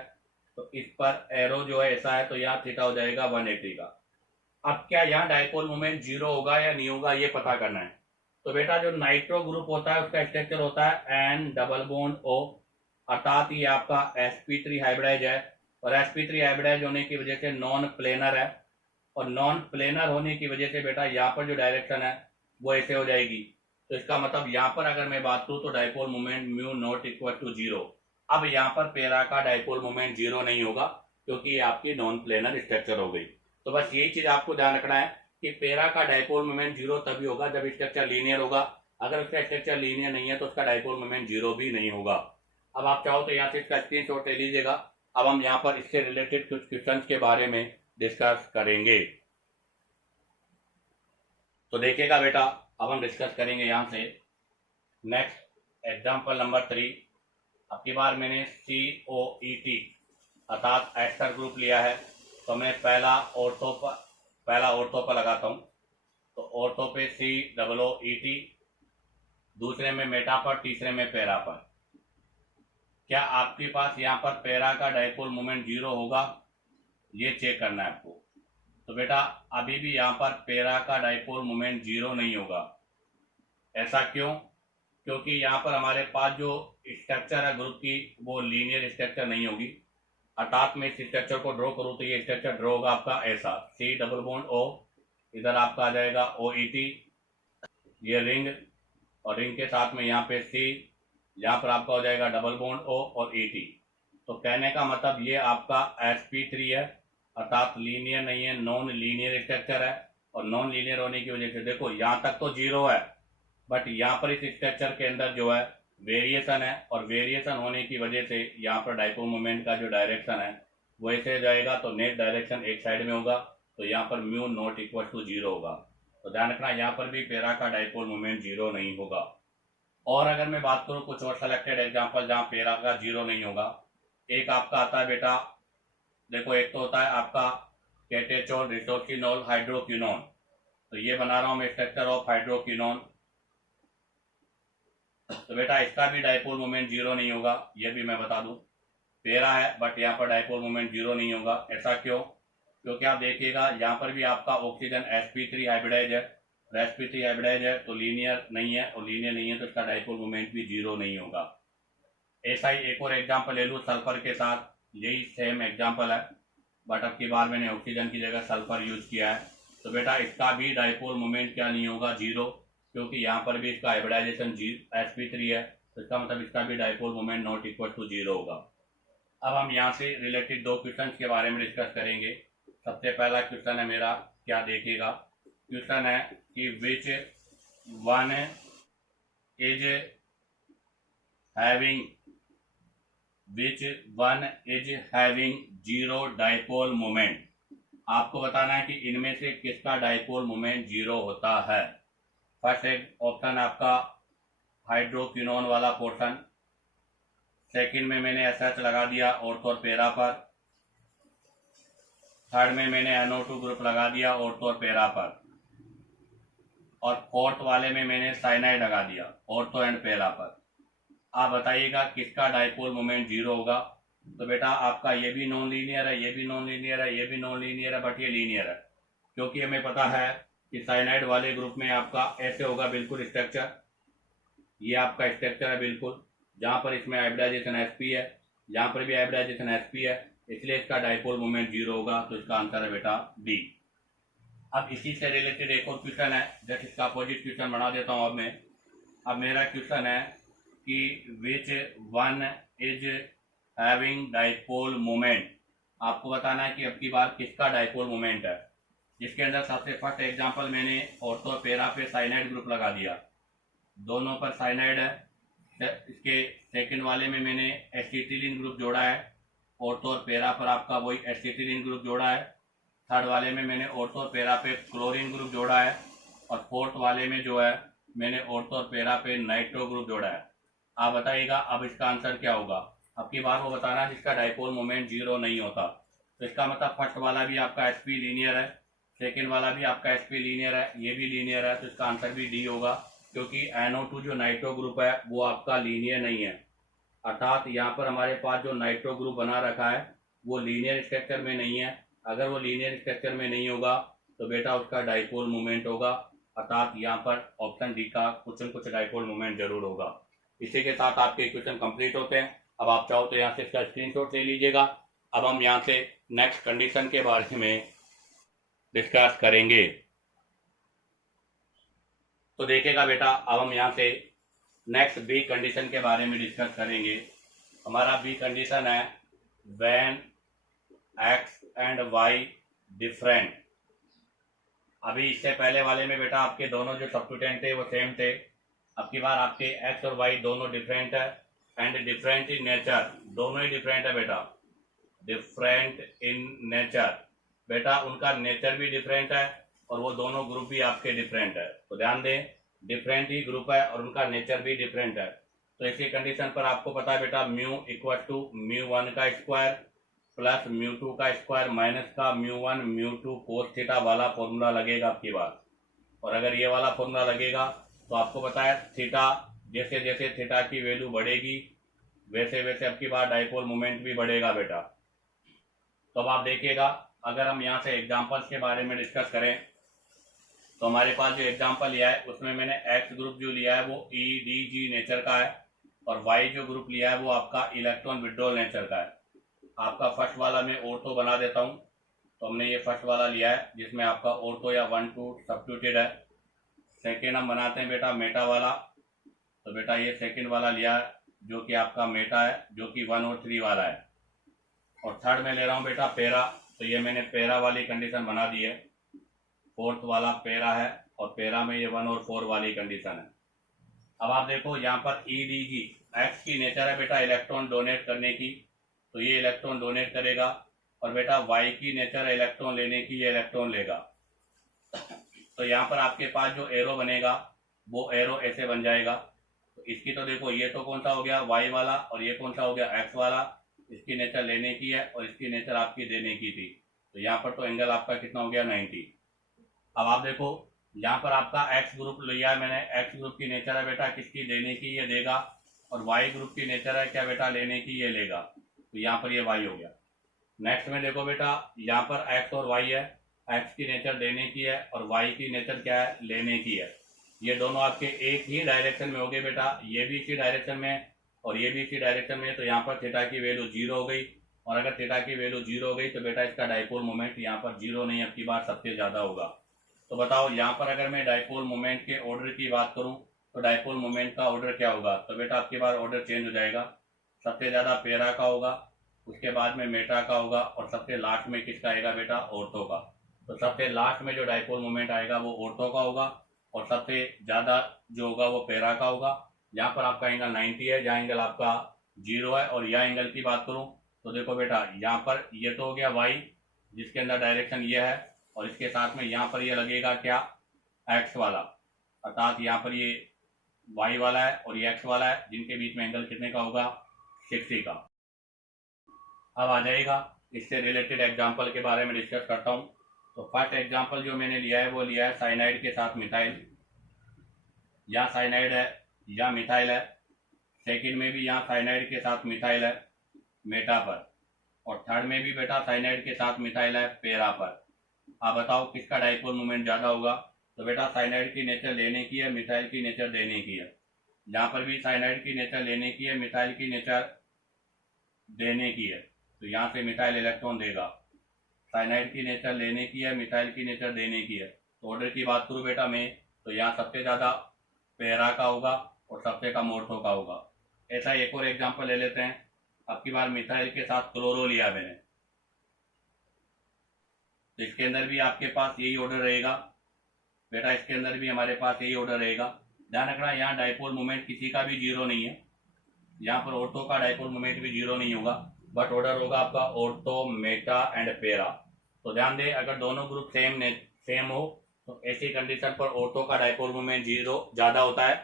तो इस पर एरो जो है ऐसा है, तो यहाँ थीटा हो जाएगा 180 का। अब क्या यहाँ डाइपोल मोमेंट जीरो होगा या नहीं होगा ये पता करना है। तो बेटा जो नाइट्रो ग्रुप होता है उसका स्ट्रक्चर होता है N डबल बॉन्ड O, अर्थात ये आपका sp3 हाइब्रिडाइज है, और sp3 हाइब्रिडाइज होने की वजह से नॉन प्लेनर है, और नॉन प्लेनर होने की वजह से बेटा यहाँ पर जो डायरेक्शन है वो ऐसे हो जाएगी। तो इसका मतलब यहाँ पर अगर मैं बात करूँ तो dipole moment mu not equal to zero. अब यहाँ पर पैरा का डाइपोल मोमेंट जीरो नहीं होगा क्योंकि ये आपकी नॉन प्लेनर स्ट्रक्चर हो गई। तो बस यही चीज आपको ध्यान रखना है कि पैरा का डाइपोल मोमेंट जीरो तभी होगा जब स्ट्रक्चर लीनियर होगा, अगर उसका स्ट्रक्चर लीनियर नहीं है तो उसका डाइपोल मोमेंट जीरो भी नहीं होगा। अब आप चाहो तो यहाँ से इसका स्क्रीनशॉट ले लीजिएगा। अब हम यहाँ पर इससे रिलेटेड कुछ क्वेश्चंस के बारे में डिस्कस करेंगे। तो देखिएगा बेटा अब हम डिस्कस करेंगे यहाँ से नेक्स्ट एग्जाम्पल नंबर 3। अब की बार मैंने COET अर्थात एस्टर ग्रुप लिया है, तो मैं पहला ऑर्थो पर लगाता हूँ। तो ऑर्थो पे COOET, दूसरे में मेटा पर, तीसरे में पैरा पर। क्या आपके पास यहाँ पर पैरा का डाइपोल मोमेंट जीरो होगा, ये चेक करना है आपको। तो बेटा अभी भी यहाँ पर पैरा का डाइपोल मोमेंट जीरो नहीं होगा। ऐसा क्यों, क्योंकि यहाँ पर हमारे पास जो स्ट्रक्चर है ग्रुप की वो लीनियर स्ट्रक्चर नहीं होगी, अर्थात मैं इस स्ट्रक्चर को ड्रॉ करूँ तो ये स्ट्रक्चर ड्रॉ होगा आपका ऐसा, C डबल बॉन्ड O, इधर आपका आ जाएगा OET, ये रिंग, और रिंग के साथ में यहाँ पे C, यहाँ पर आपका हो जाएगा डबल बॉन्ड O और ET। तो कहने का मतलब ये आपका sp3 है, अर्थात लीनियर नहीं है, नॉन लीनियर स्ट्रक्चर है, और नॉन लीनियर होने की वजह से देखो यहाँ तक तो जीरो है, बट यहाँ पर इस स्ट्रक्चर के अंदर जो है वेरिएशन है, और वेरिएशन होने की वजह से यहाँ पर डाइपोल मोमेंट का जो डायरेक्शन है वो ऐसे जाएगा, तो नेट डायरेक्शन एक साइड में होगा, तो यहाँ पर mu not equal to zero होगा। तो ध्यान रखना यहाँ पर भी पैरा का डाइपोल मोमेंट जीरो नहीं होगा। और अगर मैं बात करूँ कुछ और सेलेक्टेड एग्जाम्पल जहाँ पैरा का जीरो नहीं होगा, एक आपका आता है बेटा, देखो एक तो होता है आपका केटेचोल रिसोर्सिनोल हाइड्रोक्विनोन, तो ये बना रहा हूँ मैं स्ट्रक्चर ऑफ हाइड्रोक्विनोन। तो बेटा इसका भी डाइपोल मोमेंट जीरो नहीं होगा, ये भी मैं बता दूं, पैरा है बट यहाँ पर डाइपोल मोमेंट जीरो नहीं होगा। ऐसा क्यों, क्योंकि आप देखिएगा यहाँ पर भी आपका ऑक्सीजन sp3 हाइब्रिडाइज है, sp3 हाइब्रिडाइज है तो लीनियर नहीं है, और लीनियर नहीं है तो इसका डाइपोल मोमेंट भी जीरो नहीं होगा। ऐसा ही एक और एग्जाम्पल ले लूँ सल्फर के साथ, यही सेम एग्जाम्पल है, बट अब की बार मैंने ऑक्सीजन की जगह सल्फर यूज किया है। तो बेटा इसका भी डाइपोल मोमेंट क्या नहीं होगा, जीरो, क्योंकि यहाँ पर भी इसका हाइब्रिडाइजेशन sp3 है, तो इसका मतलब इसका भी dipole moment not equal to zero होगा। अब हम यहाँ से रिलेटेड दो क्वेश्चन के बारे में डिस्कस करेंगे। सबसे पहला क्वेश्चन है मेरा, क्या देखिएगा, क्वेश्चन है कि which one is having zero dipole moment. आपको बताना है कि इनमें से किसका डाइपोल मोमेंट जीरो होता है। फर्स्ट एक ऑप्शन आपका हाइड्रोक्विनोन वाला पोर्शन, सेकंड में मैंने SH लगा दिया ऑर्थो और पैरा पर, थर्ड में मैंने NO2 ग्रुप लगा दिया ऑर्थो और पैरा पर, और फोर्थ वाले में मैंने साइनाइड लगा दिया ऑर्थो एंड पैरा पर। आप बताइएगा किसका डाइपोल मोमेंट जीरो होगा। तो बेटा आपका ये भी नॉन लीनियर है, ये भी नॉन लीनियर है, ये भी नॉन लीनियर है, बट ये लीनियर है, क्योंकि हमें पता है कि साइनाइड वाले ग्रुप में आपका ऐसे होगा बिल्कुल स्ट्रक्चर, ये आपका स्ट्रक्चर है बिल्कुल, जहाँ पर इसमें हाइब्रिडाइजेशन sp है, यहाँ पर भी हाइब्रिडाइजेशन sp है, इसलिए इसका डाइपोल मोमेंट 0 होगा। तो इसका आंसर है बेटा डी। अब इसी से रिलेटेड एक और क्वेश्चन है, जस्ट इसका अपोजिट क्वेश्चन बना देता हूँ अब मेरा क्वेश्चन है कि which one is having dipole moment. आपको बताना है कि अब की बार किसका डाइपोल मोमेंट है, जिसके अंदर सबसे फर्स्ट एग्जांपल मैंने ऑर्थो पैरा पे साइनाइड ग्रुप लगा दिया, दोनों पर साइनाइड है। इसके सेकंड वाले में मैंने एसिटिलीन ग्रुप जोड़ा है, ऑर्थो और पैरा पर आपका वही एसिटिलीन ग्रुप जोड़ा है। थर्ड वाले में मैंने ऑर्थो और पैरा पे क्लोरीन ग्रुप जोड़ा है, और फोर्थ वाले में जो है मैंने ऑर्थो और पैरा पे नाइट्रो ग्रुप जोड़ा है। आप बताइएगा अब इसका आंसर क्या होगा। अब की बार वो बताना जिसका डाइपोल मोमेंट 0 नहीं होता। तो इसका मतलब फर्स्ट वाला भी आपका sp लीनियर है, सेकेंड वाला भी आपका sp लीनियर है, ये भी लीनियर है, तो इसका आंसर भी डी होगा, क्योंकि NO2 जो नाइट्रो ग्रुप है वो आपका लीनियर नहीं है। अर्थात यहाँ पर हमारे पास जो नाइट्रो ग्रुप बना रखा है वो लीनियर स्ट्रक्चर में नहीं है। अगर वो लीनियर स्ट्रक्चर में नहीं होगा तो बेटा उसका डाइपोल मोमेंट होगा, अर्थात यहाँ पर ऑप्शन डी का कुछ डाइपोल मोमेंट जरूर होगा। इसी के साथ आपके क्वेश्चन कंप्लीट होते हैं। अब आप चाहो तो यहाँ से इसका स्क्रीनशॉट ले लीजिएगा। अब हम यहाँ से नेक्स्ट कंडीशन के बारे में डिस्कस करेंगे। तो देखिएगा बेटा, अब हम यहाँ से नेक्स्ट बी कंडीशन के बारे में डिस्कस करेंगे। हमारा बी कंडीशन है when X and Y different. अभी इससे पहले वाले में बेटा आपके दोनों जो सब्स्टिट्यूएंट थे वो सेम थे। अब की बार आपके एक्स और वाई दोनों डिफरेंट है, एंड डिफरेंट इन नेचर, दोनों ही डिफरेंट है बेटा, डिफरेंट इन नेचर। बेटा उनका नेचर भी डिफरेंट है और वो दोनों ग्रुप भी आपके डिफरेंट है। तो ध्यान दें, डिफरेंट ही ग्रुप है और उनका नेचर भी डिफरेंट है। तो इसी कंडीशन पर आपको पता है बेटा म्यू इक्वल टू μ1 का स्क्वायर प्लस μ2 का स्क्वायर माइनस का μ1 μ2 कोस थीटा वाला फॉर्मूला लगेगा आपकी बार। और अगर ये वाला फॉर्मूला लगेगा तो आपको पता है थीटा, जैसे जैसे थीटा की वैल्यू बढ़ेगी वैसे वैसे आपकी बार डाइपोल मोमेंट भी बढ़ेगा बेटा। तो अब आप देखिएगा, अगर हम यहाँ से एग्जांपल्स के बारे में डिस्कस करें तो हमारे पास जो एग्जांपल लिया है उसमें मैंने एक्स ग्रुप जो लिया है वो EDG नेचर का है, और वाई जो ग्रुप लिया है वो आपका इलेक्ट्रॉन विड्रॉल नेचर का है। आपका फर्स्ट वाला मैं ऑर्थो बना देता हूँ। तो हमने ये फर्स्ट वाला लिया है जिसमें आपका ऑर्थो या 1 2 सब्स्टिट्यूटेड है। सेकेंड हम बनाते हैं बेटा मेटा वाला। तो बेटा ये सेकेंड वाला लिया है जो कि आपका मेटा है, जो कि 1 और 3 वाला है। और थर्ड में ले रहा हूँ बेटा पैरा। तो ये मैंने पैरा वाली कंडीशन बना दी है, फोर्थ वाला पैरा है, और पैरा में ये 1 और 4 वाली कंडीशन है। अब आप देखो यहाँ पर EDG एक्स की नेचर है बेटा इलेक्ट्रॉन डोनेट करने की, तो ये इलेक्ट्रॉन डोनेट करेगा, और बेटा वाई की नेचर है इलेक्ट्रॉन लेने की, ये इलेक्ट्रॉन लेगा। तो यहाँ पर आपके पास जो एरो बनेगा वो एरो ऐसे बन जाएगा। तो इसकी तो देखो ये तो कौन सा हो गया वाई वाला, और ये कौन सा हो गया एक्स वाला। इसकी नेचर लेने की है और इसकी नेचर आपकी देने की थी। तो यहाँ पर तो एंगल आपका कितना हो गया 90। अब आप देखो यहाँ पर आपका एक्स ग्रुप लिया है मैंने, एक्स ग्रुप की नेचर है बेटा किसकी देने की, ये देगा, और वाई ग्रुप की नेचर है क्या बेटा लेने की, ये लेगा। तो यहाँ पर ये वाई हो गया। नेक्स्ट में देखो बेटा यहाँ पर एक्स और वाई है, एक्स की नेचर देने की है और वाई की नेचर क्या है लेने की है। ये दोनों आपके एक ही डायरेक्शन में हो गए बेटा, ये भी इसी डायरेक्शन में और ये भी इसी डायरेक्शन में। तो यहाँ पर थीटा की वैल्यू 0 हो गई, और अगर थीटा की वैल्यू 0 हो गई तो बेटा इसका डाइपोल मोमेंट यहाँ पर 0 नहीं, अब की बार सबसे ज़्यादा होगा। तो बताओ यहाँ पर अगर मैं डाइपोल मोमेंट के ऑर्डर की बात करूँ तो डाइपोल मोमेंट का ऑर्डर क्या होगा। तो बेटा आपकी बार ऑर्डर चेंज हो जाएगा, सबसे ज़्यादा पैरा का होगा, उसके बाद में मेटा का होगा, और सबसे लास्ट में किसका आएगा बेटा ऑर्थो का। तो सबसे लास्ट में जो डाइपोल मोमेंट आएगा वो ऑर्थो का होगा, और सबसे ज़्यादा जो होगा वो पैरा का होगा। यहाँ पर आपका एंगल 90 है, जहाँ एंगल आपका 0 है। और यह एंगल की बात करूँ तो देखो बेटा यहाँ पर ये तो हो गया वाई जिसके अंदर डायरेक्शन ये है, और इसके साथ में यहाँ पर ये लगेगा क्या एक्स वाला, अर्थात यहाँ पर ये वाई वाला है और ये एक्स वाला है, जिनके बीच में एंगल कितने का होगा 60 का। अब आ जाएगा इससे रिलेटेड एग्जाम्पल के बारे में डिस्कस करता हूँ। तो फर्स्ट एग्जाम्पल जो मैंने लिया है वो लिया है साइनाइड के साथ मिथाइल। यहाँ साइनाइड है या मिथाइल है, सेकंड में भी यहाँ साइनाइड के साथ मिथाइल है मेटा पर, और थर्ड में भी बेटा साइनाइड के साथ मिथाइल है पैरा पर। आप बताओ किसका डाइपोल मोमेंट ज़्यादा होगा। तो बेटा साइनाइड की नेचर लेने की है, मिथाइल की नेचर देने की है। जहाँ पर भी साइनाइड की नेचर लेने की है, मिथाइल की नेचर देने की है, तो यहाँ से मिथाइल इलेक्ट्रॉन देगा। साइनाइड की नेचर लेने की है, मिथाइल की नेचर देने की है। तो ऑर्डर की बात करूँ बेटा मैं, तो यहाँ सबसे ज़्यादा पैरा का होगा और सबसे कम ऑर्थो का होगा। ऐसा एक और एग्जांपल ले लेते हैं। अब की बार मिथाइल के साथ क्लोरो लिया मैंने, तो इसके अंदर भी आपके पास यही ऑर्डर रहेगा बेटा, इसके अंदर भी हमारे पास यही ऑर्डर रहेगा। ध्यान रखना यहाँ डाइपोल मोमेंट किसी का भी जीरो नहीं है, यहाँ पर ऑर्थो का डाइपोल मोमेंट भी जीरो नहीं होगा, बट ऑर्डर होगा आपका ऑर्थो, मेटा एंड पेरा। तो ध्यान दें, अगर दोनों ग्रुप सेम हो तो ऐसी कंडीशन पर ऑर्थो का डाइपोल मोमेंट जीरो ज़्यादा होता है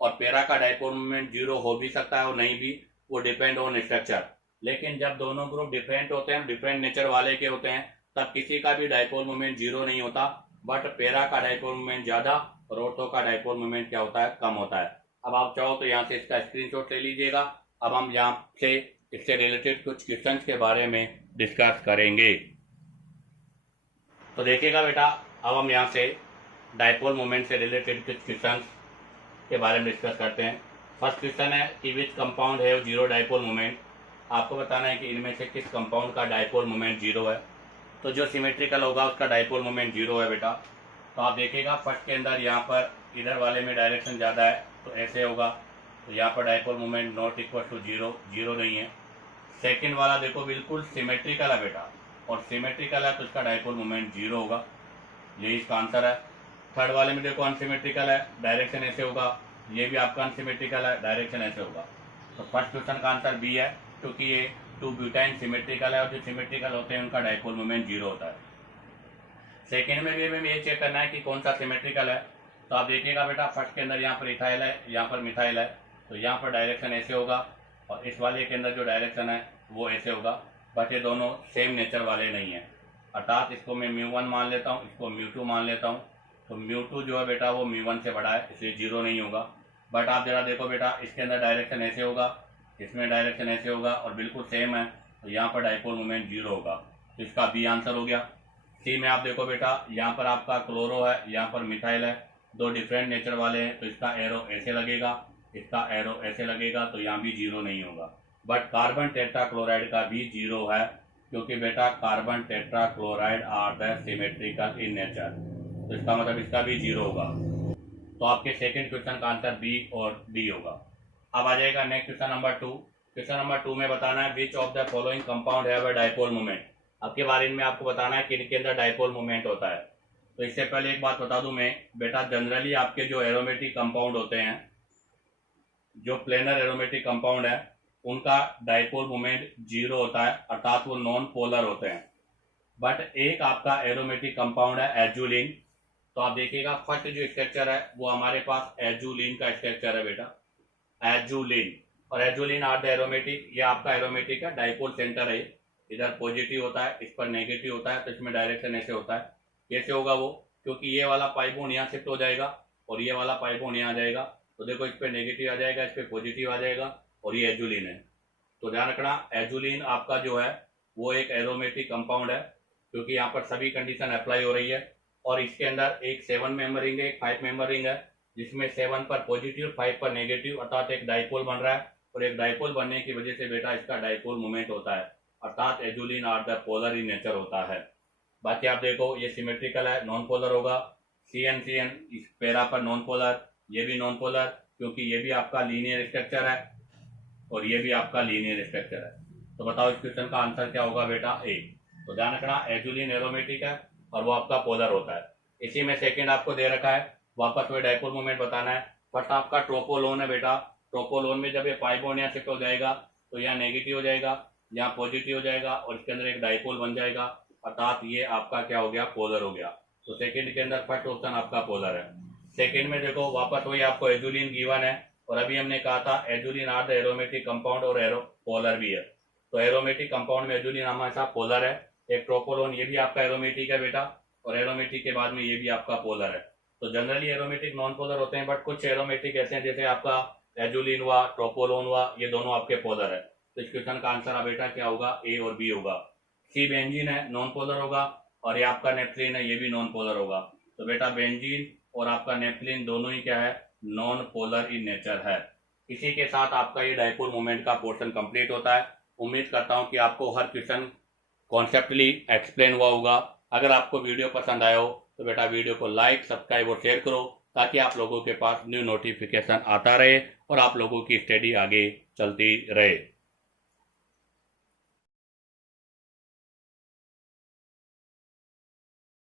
और पेरा का डाइपोल मोमेंट जीरो हो भी सकता है और नहीं भी, वो डिपेंड ऑन स्ट्रक्चर। लेकिन जब दोनों ग्रुप डिफरेंट होते हैं, डिफरेंट नेचर वाले के होते हैं, तब किसी का भी डाइपोल मोमेंट जीरो नहीं होता, बट पेरा का डाइपोल मोमेंट ज़्यादा और ऑर्थो का डाइपोल मोमेंट क्या होता है, कम होता है। अब आप चाहो तो यहाँ से इसका स्क्रीनशॉट ले लीजिएगा। अब हम यहाँ से इससे रिलेटेड कुछ क्वेश्चंस के बारे में डिस्कस करेंगे। तो देखिएगा बेटा, अब हम यहाँ से डाइपोल मोमेंट से रिलेटेड कुछ क्वेश्चंस के बारे में डिस्कस करते हैं। फर्स्ट क्वेश्चन है कि विच कंपाउंड है जीरो डाइपोल मोमेंट। आपको बताना है कि इनमें से किस कंपाउंड का डाइपोल मोमेंट जीरो है। तो जो सिमेट्रिकल होगा उसका डाइपोल मोमेंट जीरो है बेटा। तो आप देखिएगा फर्स्ट के अंदर यहाँ पर इधर वाले में डायरेक्शन ज़्यादा है तो ऐसे होगा, तो यहाँ पर dipole moment not equal to zero, zero नहीं है। सेकंड वाला देखो बिल्कुल सिमेट्रिकल है बेटा, और सिमेट्रिकल है तो इसका डाइपोल मोमेंट जीरो होगा, यही इसका आंसर है। थर्ड वाले में देखो अनसिमेट्रिकल है, डायरेक्शन ऐसे होगा, ये भी आपका अनसिमेट्रिकल है, डायरेक्शन ऐसे होगा। तो फर्स्ट क्वेश्चन का आंसर बी है, क्योंकि ये 2 ब्यूटाइन सिमेट्रिकल है और जो सिमेट्रिकल होते हैं उनका डाइपोल मोमेंट जीरो होता है। सेकेंड में भी हमें ये चेक करना है कि कौन सा सिमेट्रिकल है। तो आप देखिएगा बेटा फर्स्ट के अंदर यहाँ पर इथाइल है, यहाँ पर मिथाइल है, तो यहाँ पर डायरेक्शन ऐसे होगा और इस वाले के अंदर जो डायरेक्शन है वो ऐसे होगा, बट ये दोनों सेम नेचर वाले नहीं है। अर्थात इसको मैं μ1 मान लेता हूँ, इसको μ2 मान लेता हूँ। तो μ2 जो है बेटा वो μ1 से बड़ा है, इसलिए जीरो नहीं होगा। बट आप जरा देखो बेटा, इसके अंदर डायरेक्शन ऐसे होगा, इसमें डायरेक्शन ऐसे होगा और बिल्कुल सेम है, तो यहाँ पर डाइपोल मोमेंट जीरो होगा, तो इसका बी आंसर हो गया। सी में आप देखो बेटा, यहाँ पर आपका क्लोरो है, यहाँ पर मिथाइल है, दो डिफरेंट नेचर वाले हैं, तो इसका एरो ऐसे लगेगा, इसका एरो ऐसे लगेगा, तो यहाँ भी जीरो नहीं होगा। बट कार्बन टेट्राक्लोराइड का भी जीरो है, क्योंकि बेटा carbon tetrachloride are the symmetrical in nature, तो इसका मतलब इसका भी जीरो होगा। तो आपके सेकंड क्वेश्चन का आंसर बी और डी होगा। अब आ जाएगा next question number 2। Question number 2 में बताना है which of the following compound have a dipole moment. आपके बारे में आपको बताना है कि इनके अंदर डाइपोल मोमेंट होता है। तो इससे पहले एक बात बता दूं मैं बेटा, जनरली आपके जो एरोमेटिक कंपाउंड होते हैं, जो प्लेनर एरोमेटिक कंपाउंड है, उनका डाइपोल मोमेंट जीरो होता है, अर्थात वो नॉन पोलर होते हैं। बट एक आपका एरोमेटिक कंपाउंड है एजुलिन। तो आप देखिएगा फर्स्ट जो स्ट्रक्चर है वो हमारे पास एजुलिन का स्ट्रक्चर है बेटा, एजुलिन। और एजुलिन आर द एरोमेटिक, ये आपका एरोमेटिक है, डाइपोल सेंटर है, इधर पॉजिटिव होता है, इस पर नेगेटिव होता है, तो इसमें डायरेक्शन ऐसे होता है। कैसे होगा वो, क्योंकि ये वाला पाइबोन यहाँ शिफ्ट हो जाएगा और ये वाला पाइबोन यहाँ आ जाएगा, तो देखो इस पर नेगेटिव आ जाएगा, इस पर पॉजिटिव आ जाएगा, और ये एजुलिन है। तो ध्यान रखना, एजुलिन आपका जो है वो एक एरोमेटिक कंपाउंड है, क्योंकि यहाँ पर सभी कंडीशन अप्लाई हो रही है। और इसके अंदर एक 7 मेंबर रिंग है, एक 5 मेंबर रिंग है, जिसमें 7 पर पॉजिटिव, 5 पर नेगेटिव, अर्थात एक डाइपोल बन रहा है, और एक डाइपोल बनने की वजह से बेटा इसका डाइपोल मोमेंट होता है, अर्थात azulene are the polar in nature होता है। बाकी आप देखो ये सिमेट्रिकल है, नॉन पोलर होगा, CN इस पैरा पर नॉन पोलर, ये भी नॉन पोलर, क्योंकि ये भी आपका लीनियर स्ट्रक्चर है और ये भी आपका लीनियर स्ट्रक्चर है। तो बताओ इस क्वेश्चन का आंसर क्या होगा बेटा, ए। तो ध्यान रखना, एजुलिन एरोमेटिक है और वो आपका पोलर होता है। इसी में सेकंड आपको दे रखा है, वापस वही डाइपोल मोमेंट बताना है। फर्स्ट आपका ट्रोपोलोन है बेटा, ट्रोपोलोन में जब ये पाइबोन यहाँ शिफ्ट हो जाएगा तो यहाँ नेगेटिव हो जाएगा, यहाँ पॉजिटिव हो जाएगा, और इसके अंदर एक डाइपोल बन जाएगा, अर्थात ये आपका क्या हो गया, पोलर हो गया। तो सेकंड के अंदर फर्स्ट ऑप्शन आपका पोलर है। सेकंड में देखो वापस वही आपको एजुलिन गिवन है, और अभी हमने कहा था azulene are the aromatic compound और एरो पोलर भी है। तो एरोमेटिक कंपाउंड में एजुलिन हमारे पोलर है। एक ट्रोपोलोन, ये भी आपका एरोमेटिक है बेटा, और एरोमेटिक के बाद में ये भी आपका पोलर है। तो जनरली एरोमेटिक नॉन पोलर होते हैं, बट कुछ एरोमेटिक ऐसे हैं जैसे आपका एजुलिन हुआ, ट्रोपोलोन हुआ, ये दोनों आपके पोलर है। तो इस क्वेश्चन का आंसर बेटा क्या होगा, ए और बी होगा। सी बेंजीन है, नॉन पोलर होगा, और ये आपका नेप्थलीन है, ये भी नॉन पोलर होगा। तो बेटा बेंजीन और आपका नेफ्थलीन दोनों ही क्या है, नॉन पोलर इन नेचर है। इसी के साथ आपका ये डाइपोल मोमेंट का पोर्शन कंप्लीट होता है। उम्मीद करता हूँ कि आपको हर क्वेश्चन कॉन्सेप्टली एक्सप्लेन हुआ होगा। अगर आपको वीडियो पसंद आया हो तो बेटा वीडियो को लाइक, सब्सक्राइब और शेयर करो, ताकि आप लोगों के पास न्यू नोटिफिकेशन आता रहे और आप लोगों की स्टडी आगे चलती रहे।